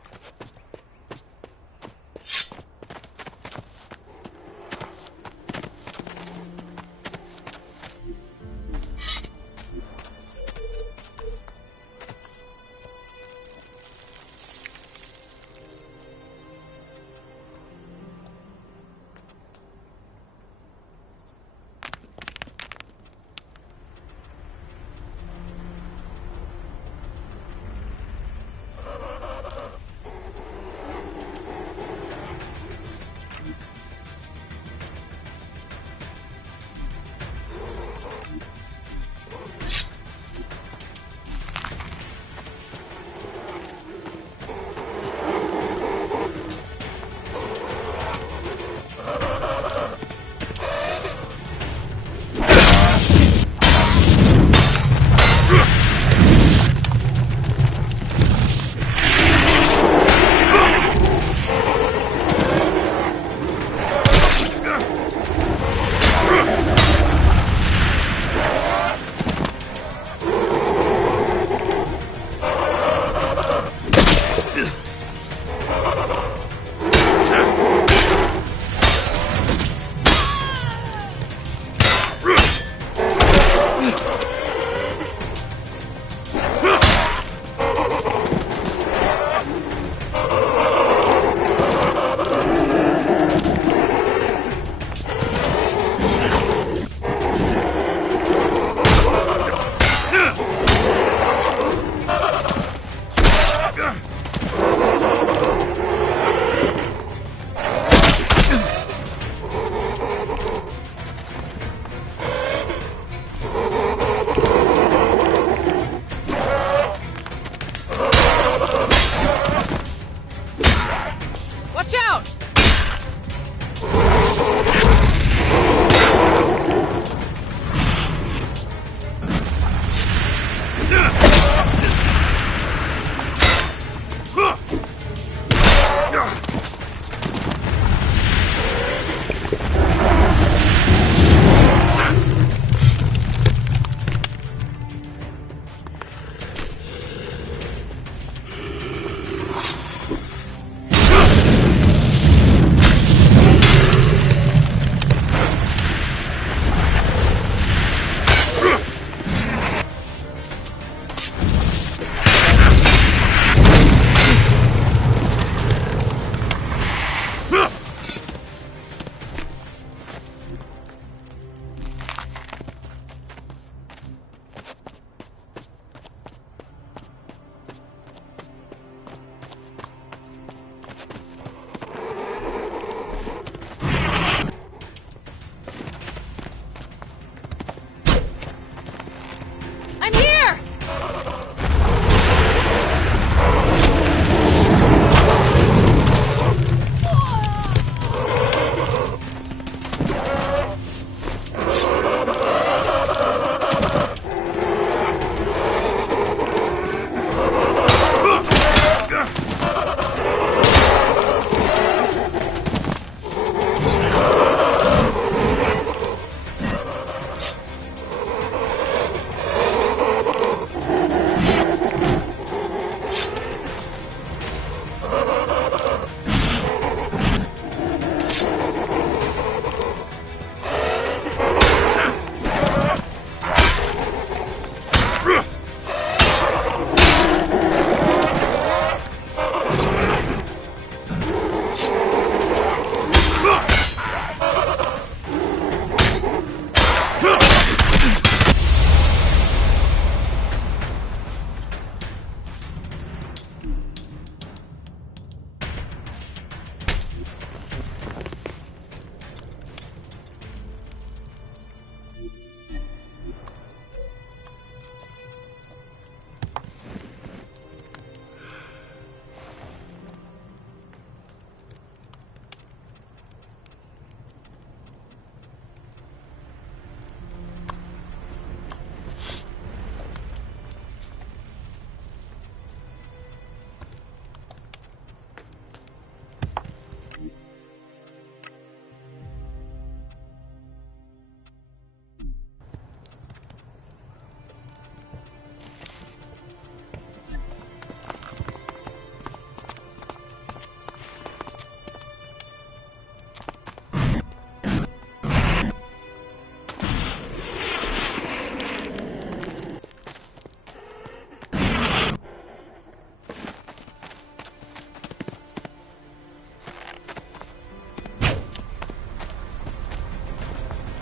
I'm here!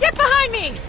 Get behind me!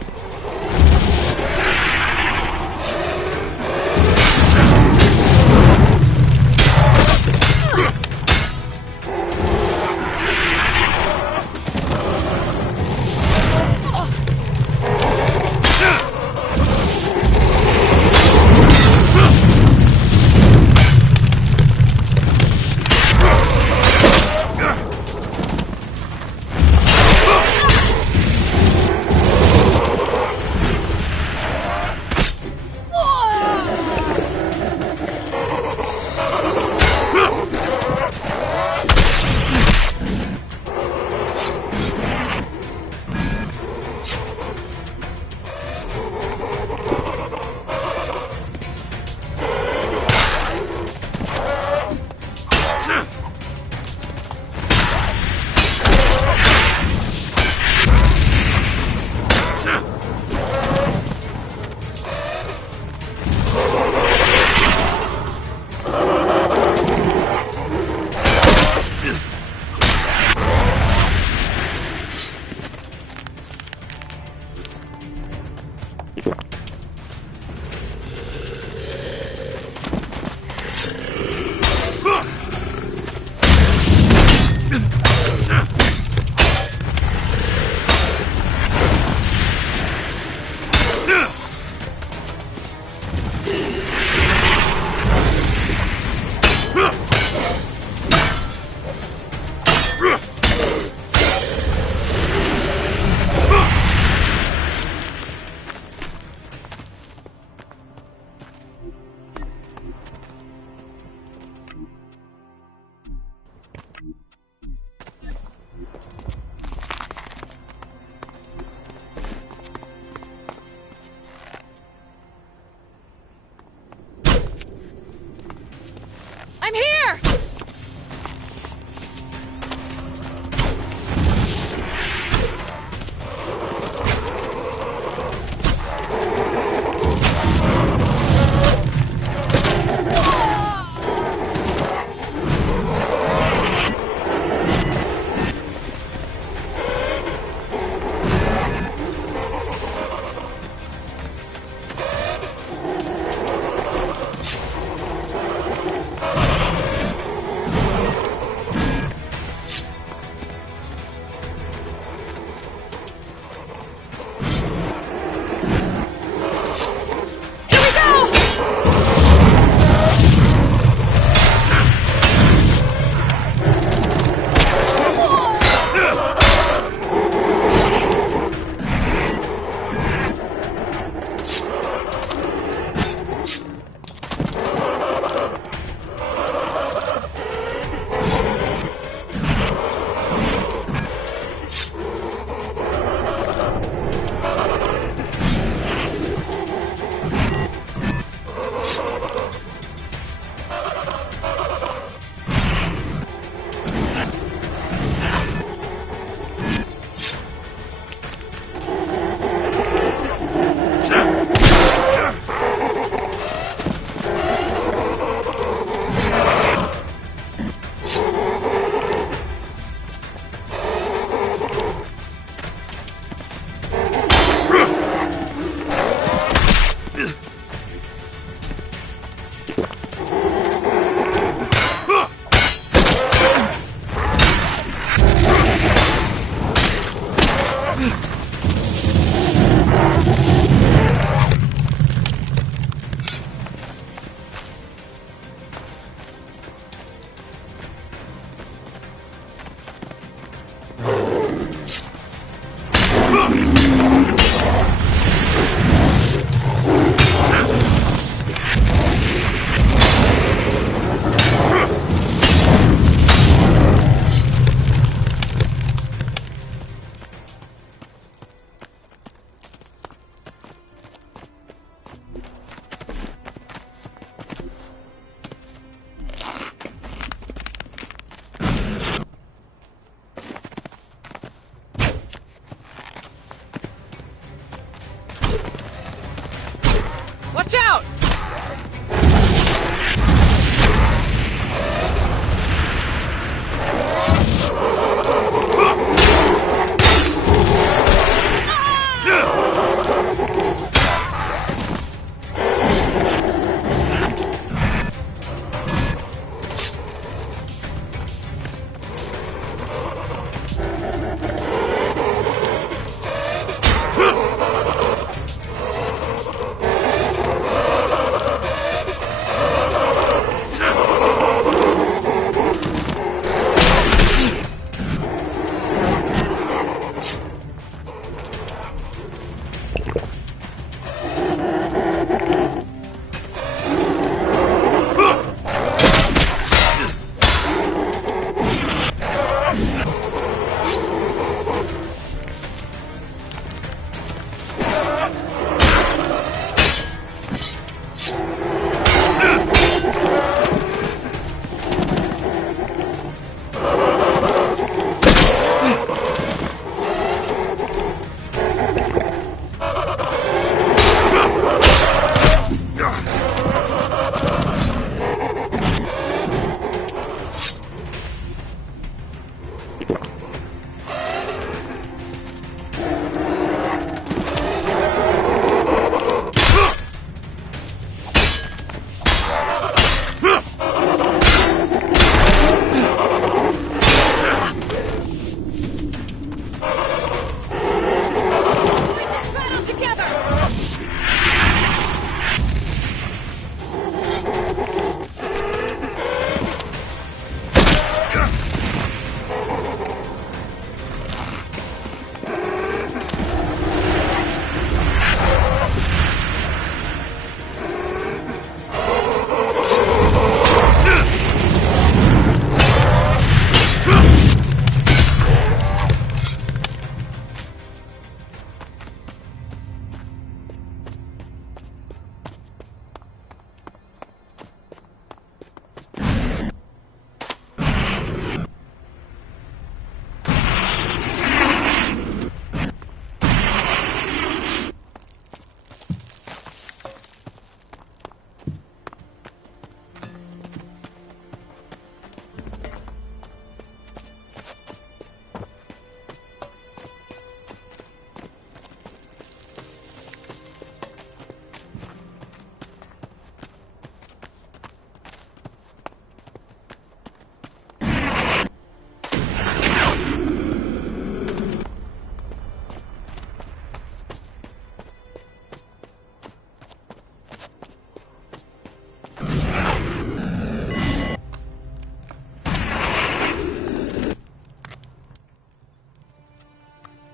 Watch out!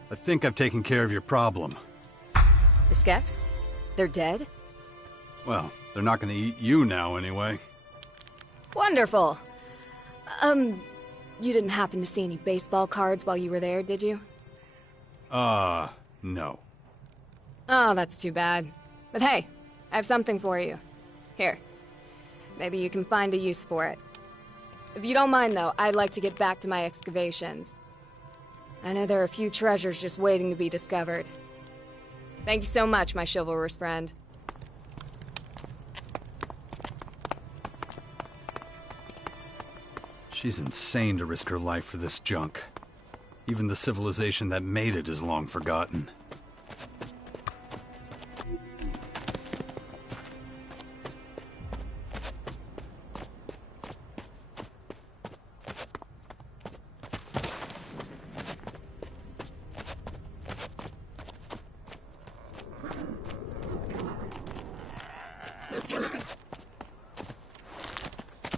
I think I've taken care of your problem. The Skeks? They're dead? Well, they're not gonna eat you now anyway. Wonderful. You didn't happen to see any baseball cards while you were there, did you? No. Oh, that's too bad. But hey, I have something for you. Here. Maybe you can find a use for it. If you don't mind, though, I'd like to get back to my excavations. I know there are a few treasures just waiting to be discovered. Thank you so much, my chivalrous friend. She's insane to risk her life for this junk. Even the civilization that made it is long forgotten.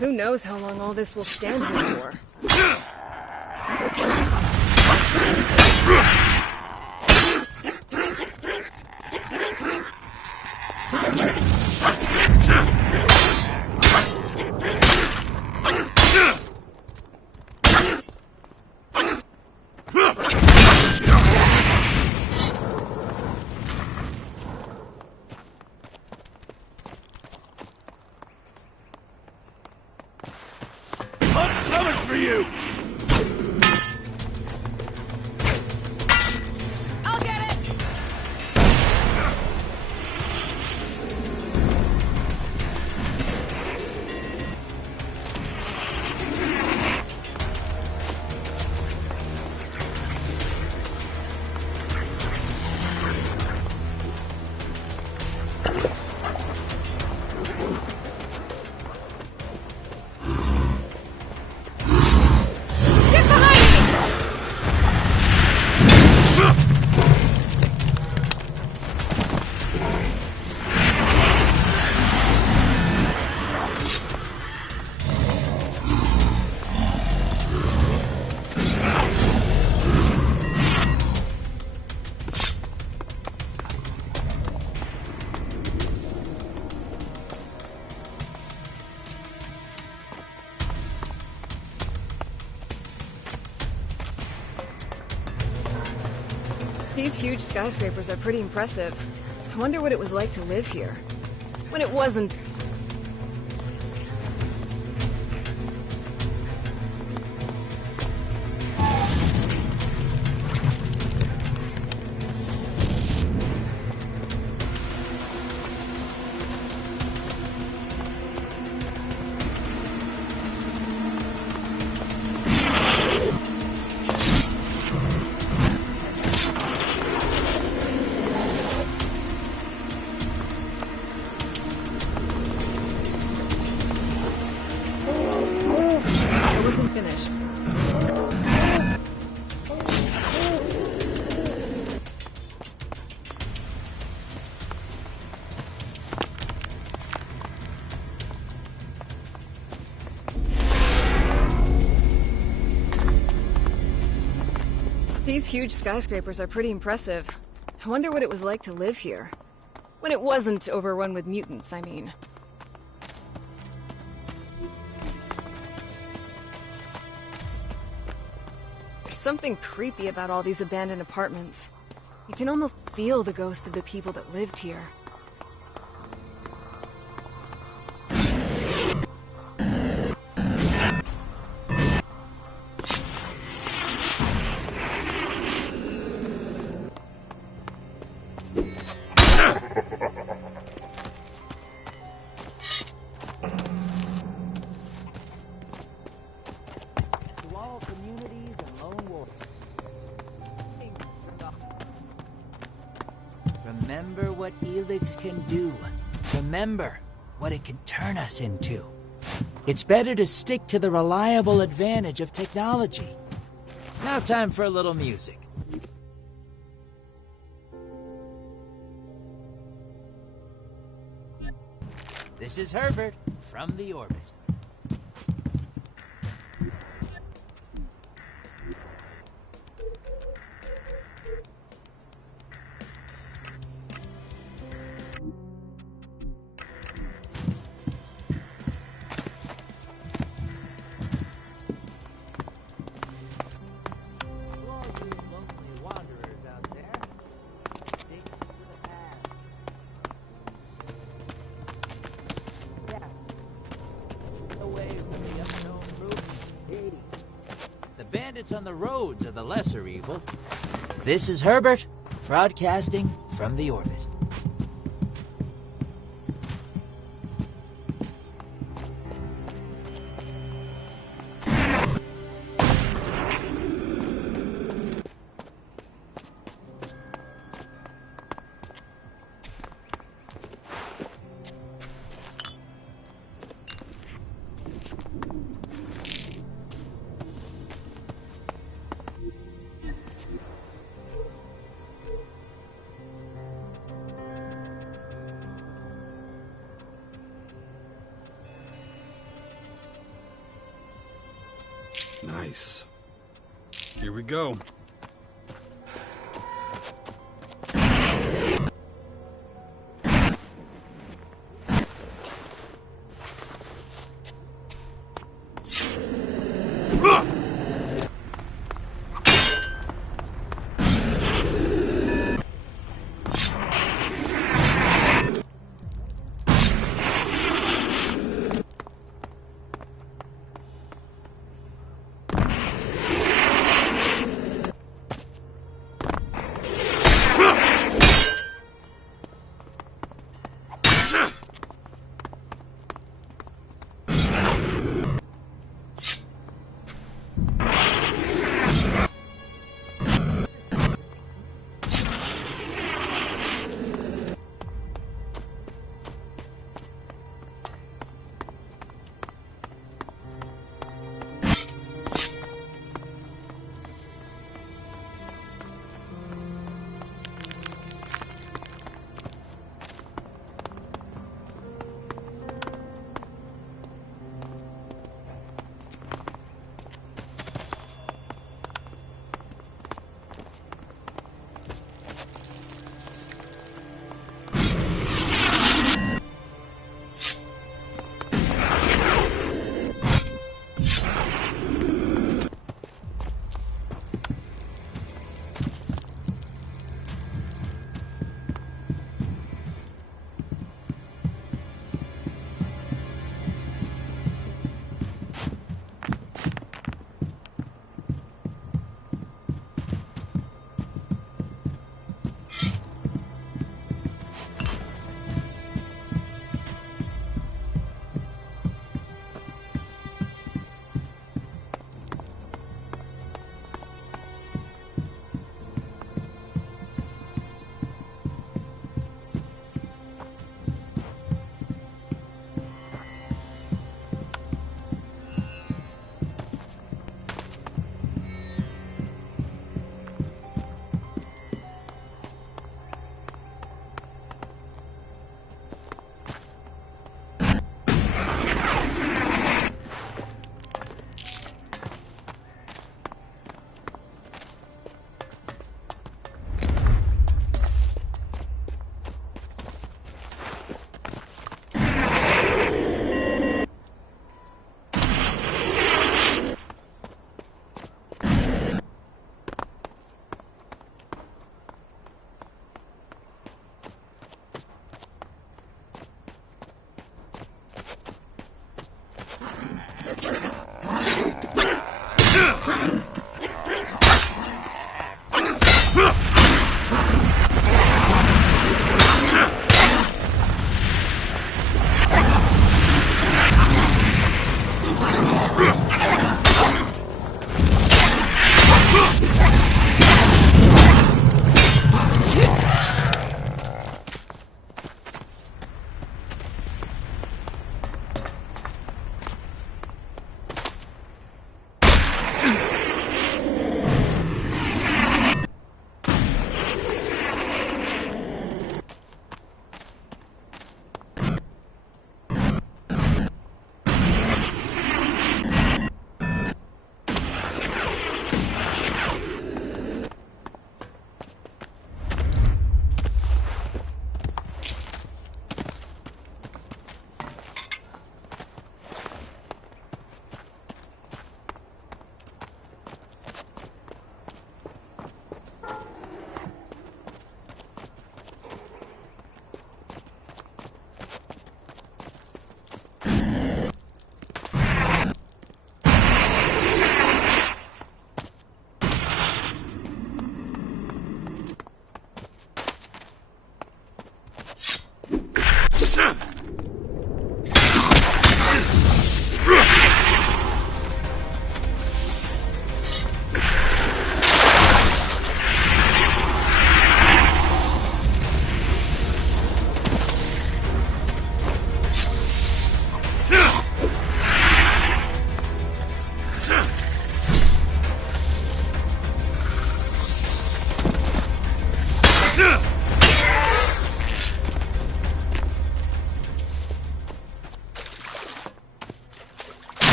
Who knows how long all this will stand here for? These huge skyscrapers are pretty impressive. I wonder what it was like to live here. When it wasn't... It wasn't finished. These huge skyscrapers are pretty impressive. I wonder what it was like to live here. When it wasn't overrun with mutants, I mean. There's something creepy about all these abandoned apartments. You can almost feel the ghosts of the people that lived here. Remember what Elex can do. Remember what it can turn us into. It's better to stick to the reliable advantage of technology. Now time for a little music. This is Herbert from the orbit. Bandits on the roads are the lesser evil. This is Herbert, broadcasting from the orbit. Nice. Here we go.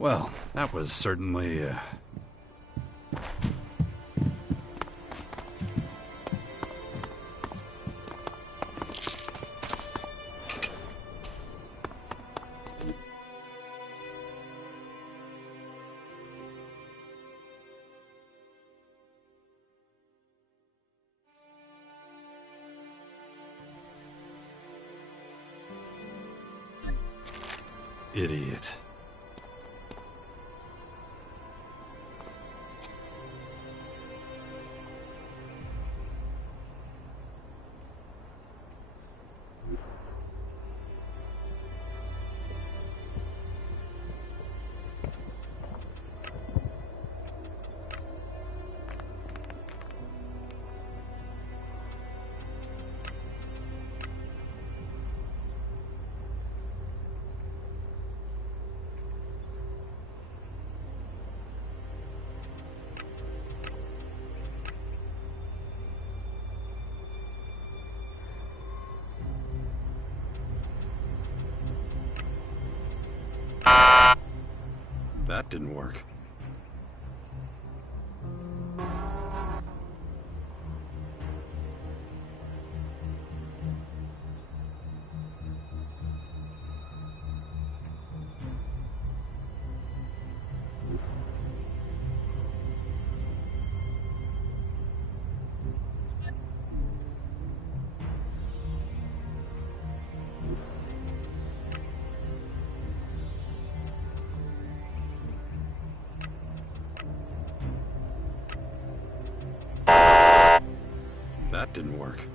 Well, that was certainly, idiot. That didn't work. That didn't work.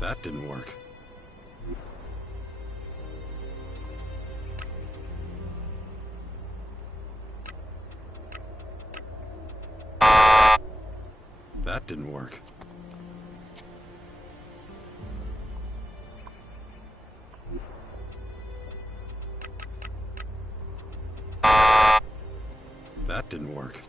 That didn't work. That didn't work. That didn't work.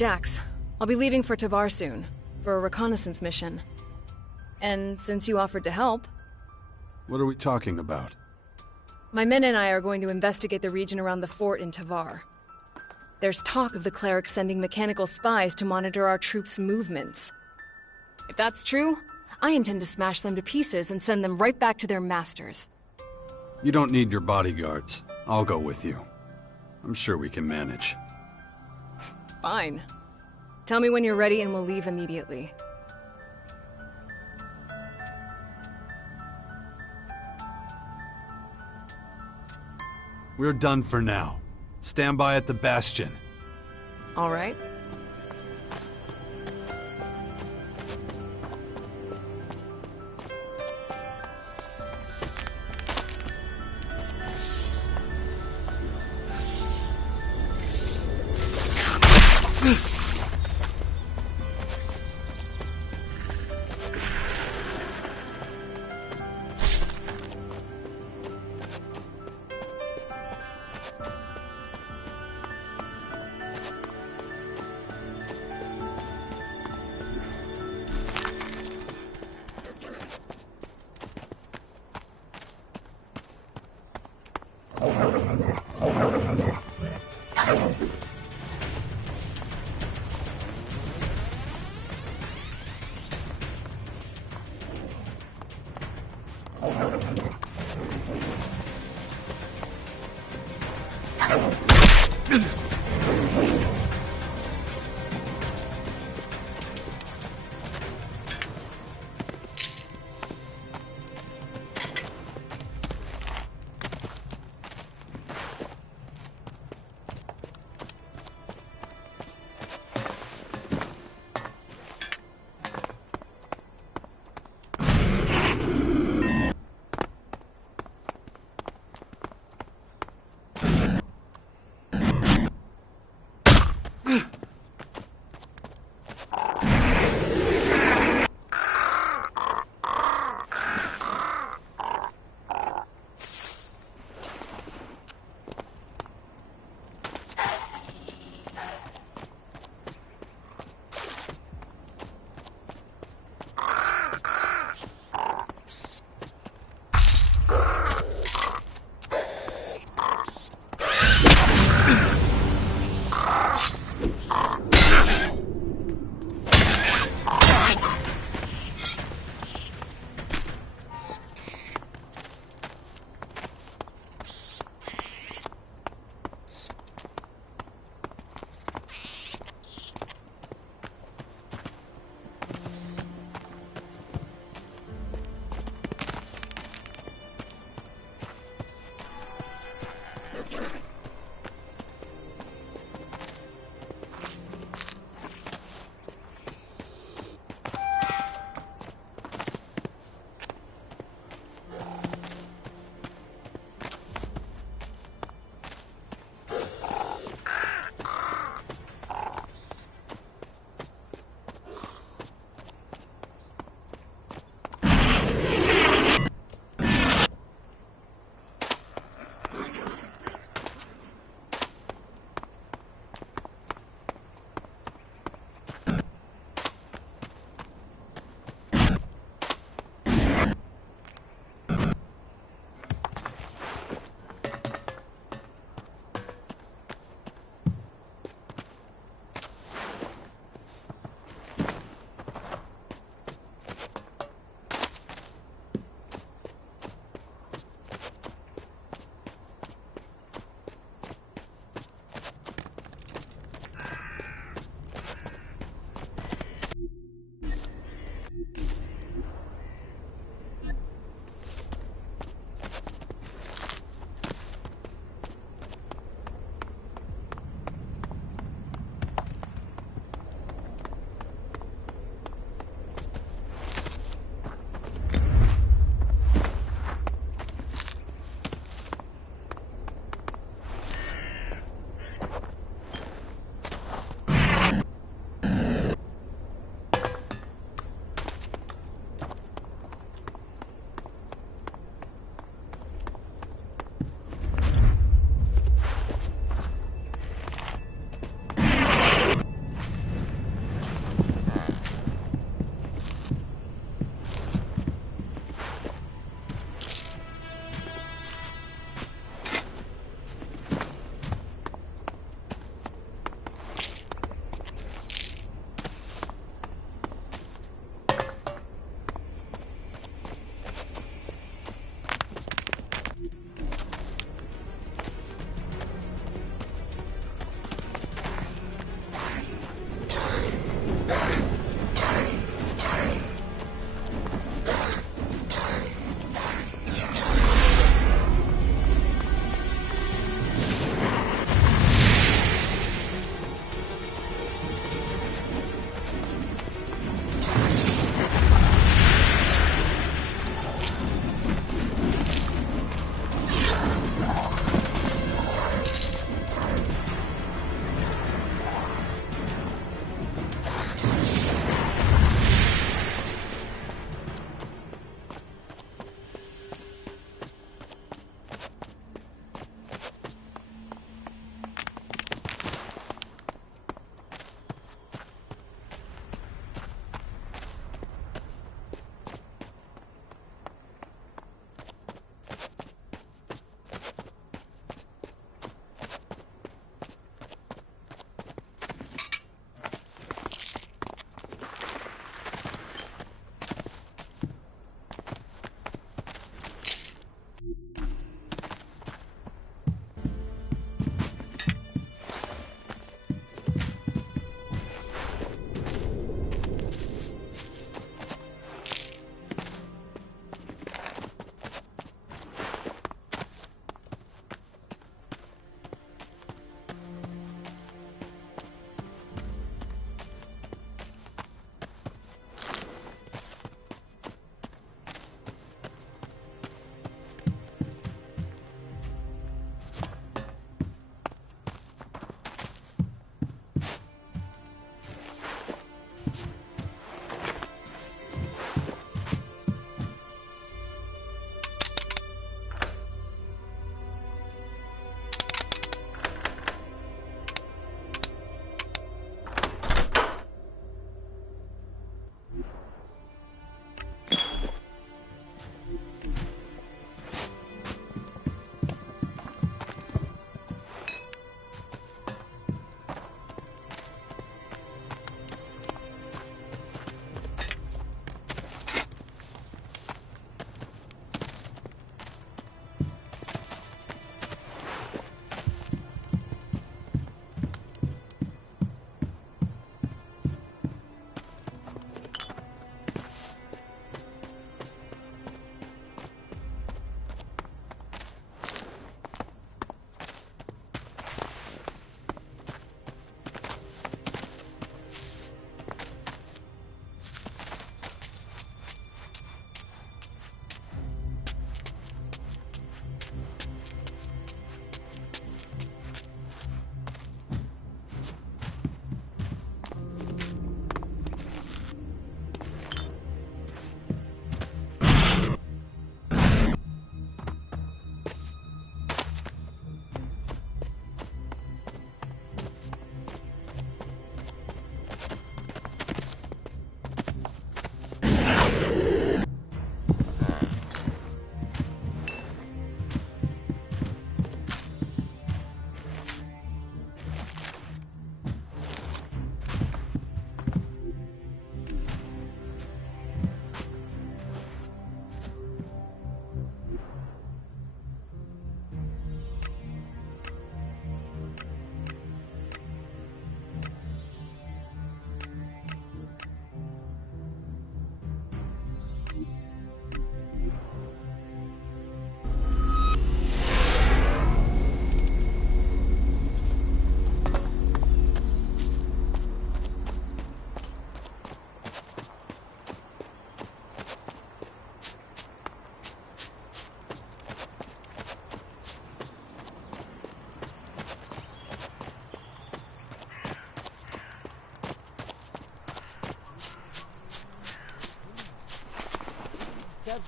Jax, I'll be leaving for Tavar soon, for a reconnaissance mission. And since you offered to help... What are we talking about? My men and I are going to investigate the region around the fort in Tavar. There's talk of the clerics sending mechanical spies to monitor our troops' movements. If that's true, I intend to smash them to pieces and send them right back to their masters. You don't need your bodyguards. I'll go with you. I'm sure we can manage. Fine. Tell me when you're ready and we'll leave immediately. We're done for now. Stand by at the bastion. All right.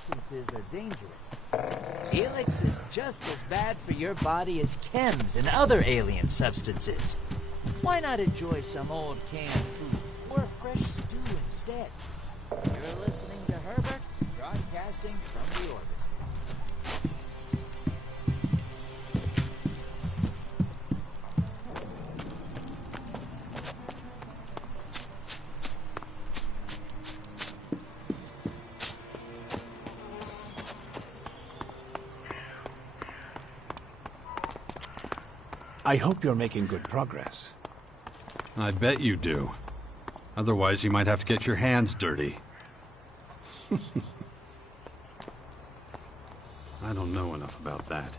substances are dangerous. Elex is just as bad for your body as chems and other alien substances. Why not enjoy some old canned food or a fresh stew instead? You're listening to Herbert, broadcasting from the orbit. I hope you're making good progress. I bet you do. Otherwise, you might have to get your hands dirty. I don't know enough about that.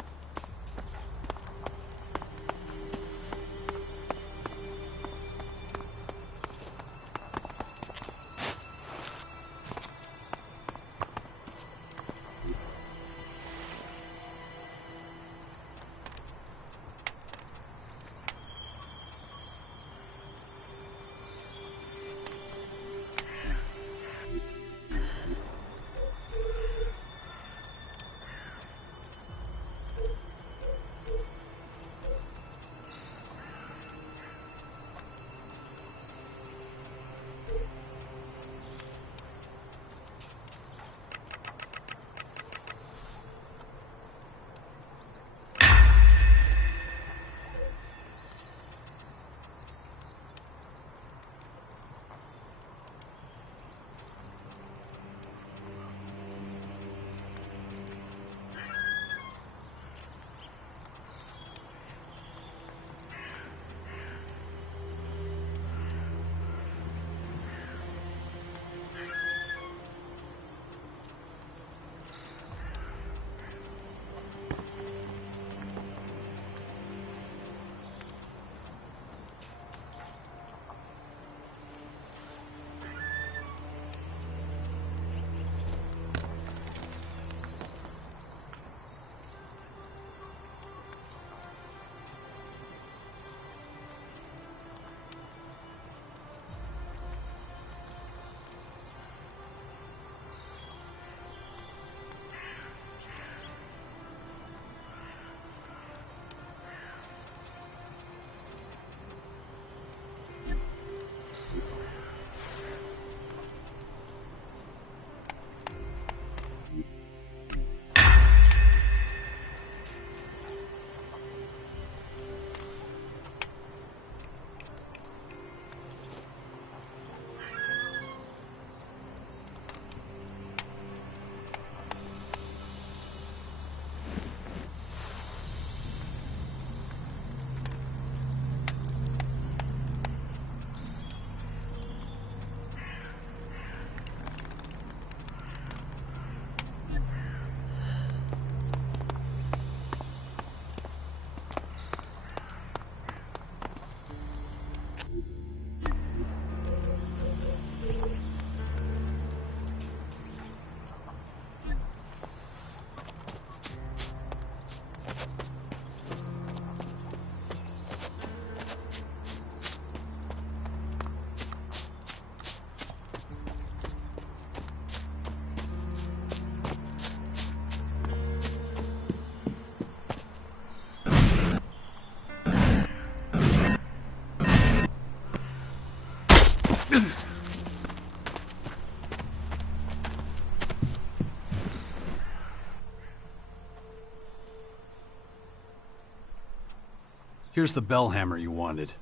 Here's the bell hammer you wanted.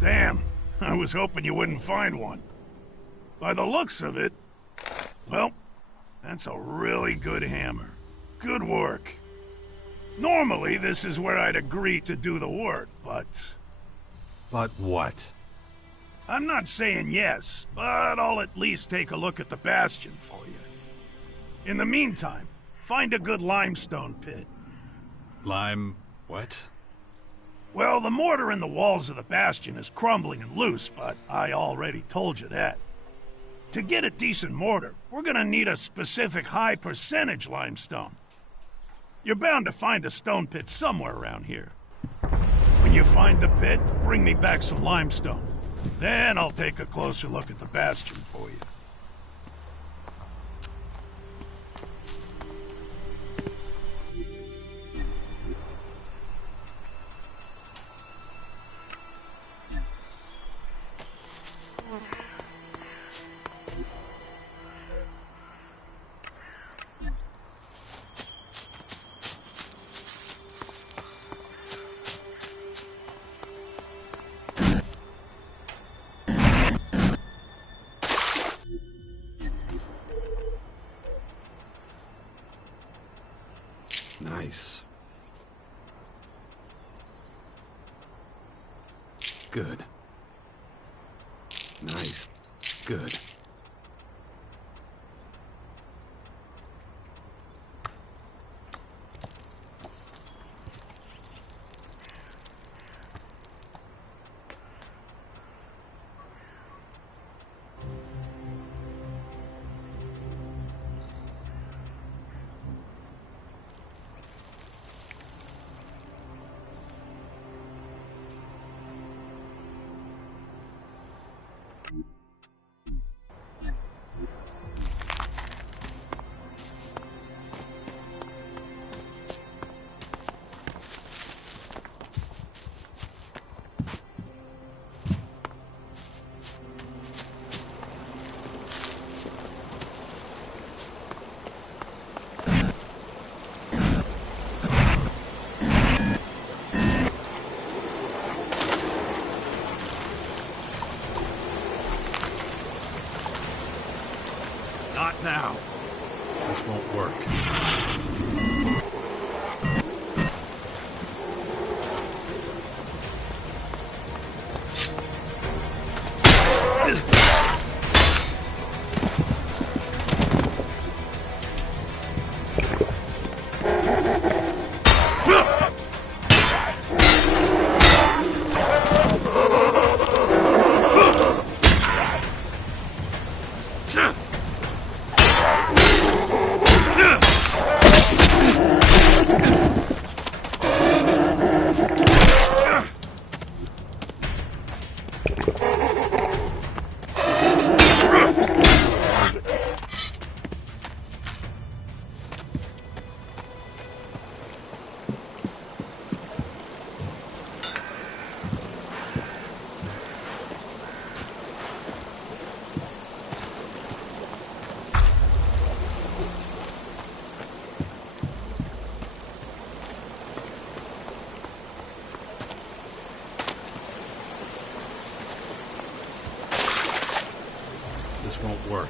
Damn, I was hoping you wouldn't find one. By the looks of it, well, that's a really good hammer. Good work. Normally, this is where I'd agree to do the work, but... But what? I'm not saying yes, but I'll at least take a look at the bastion for you. In the meantime, find a good limestone pit. What? Well, the mortar in the walls of the bastion is crumbling and loose, but I already told you that. To get a decent mortar, we're gonna need a specific high percentage limestone. You're bound to find a stone pit somewhere around here. When you find the pit, bring me back some limestone. Then I'll take a closer look at the bastion for you. Nice. Good. Nice. Good. Not now. This won't work. This won't work.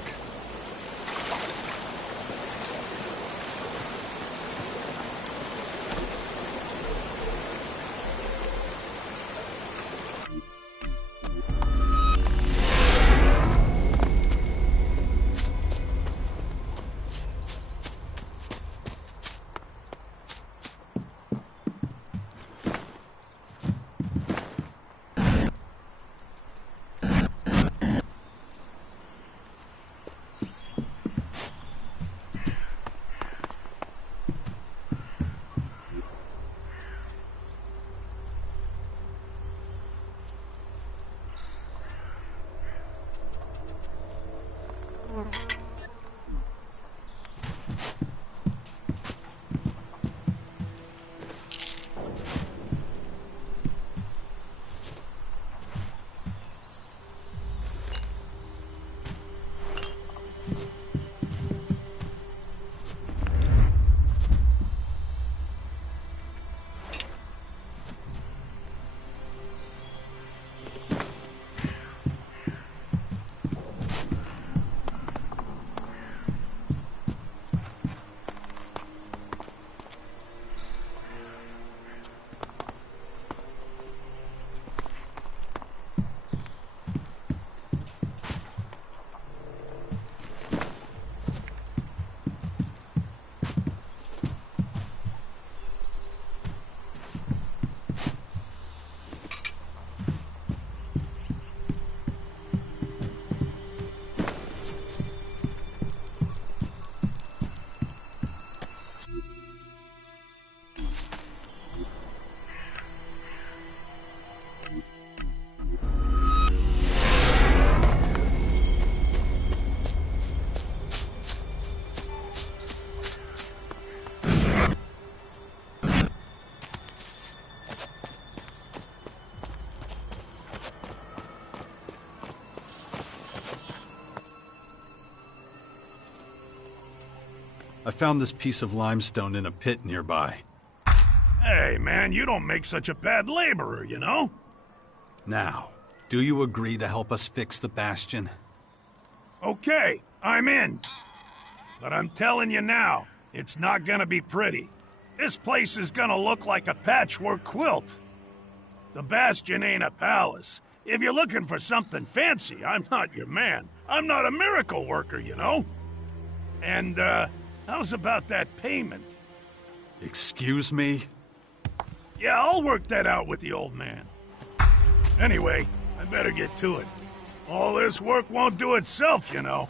I found this piece of limestone in a pit nearby. Hey, man, you don't make such a bad laborer, you know? Now, do you agree to help us fix the Bastion? Okay, I'm in. But I'm telling you now, it's not gonna be pretty. This place is gonna look like a patchwork quilt. The Bastion ain't a palace. If you're looking for something fancy, I'm not your man. I'm not a miracle worker, you know? And, how's about that payment? Excuse me? Yeah, I'll work that out with the old man. Anyway, I better get to it. All this work won't do itself, you know.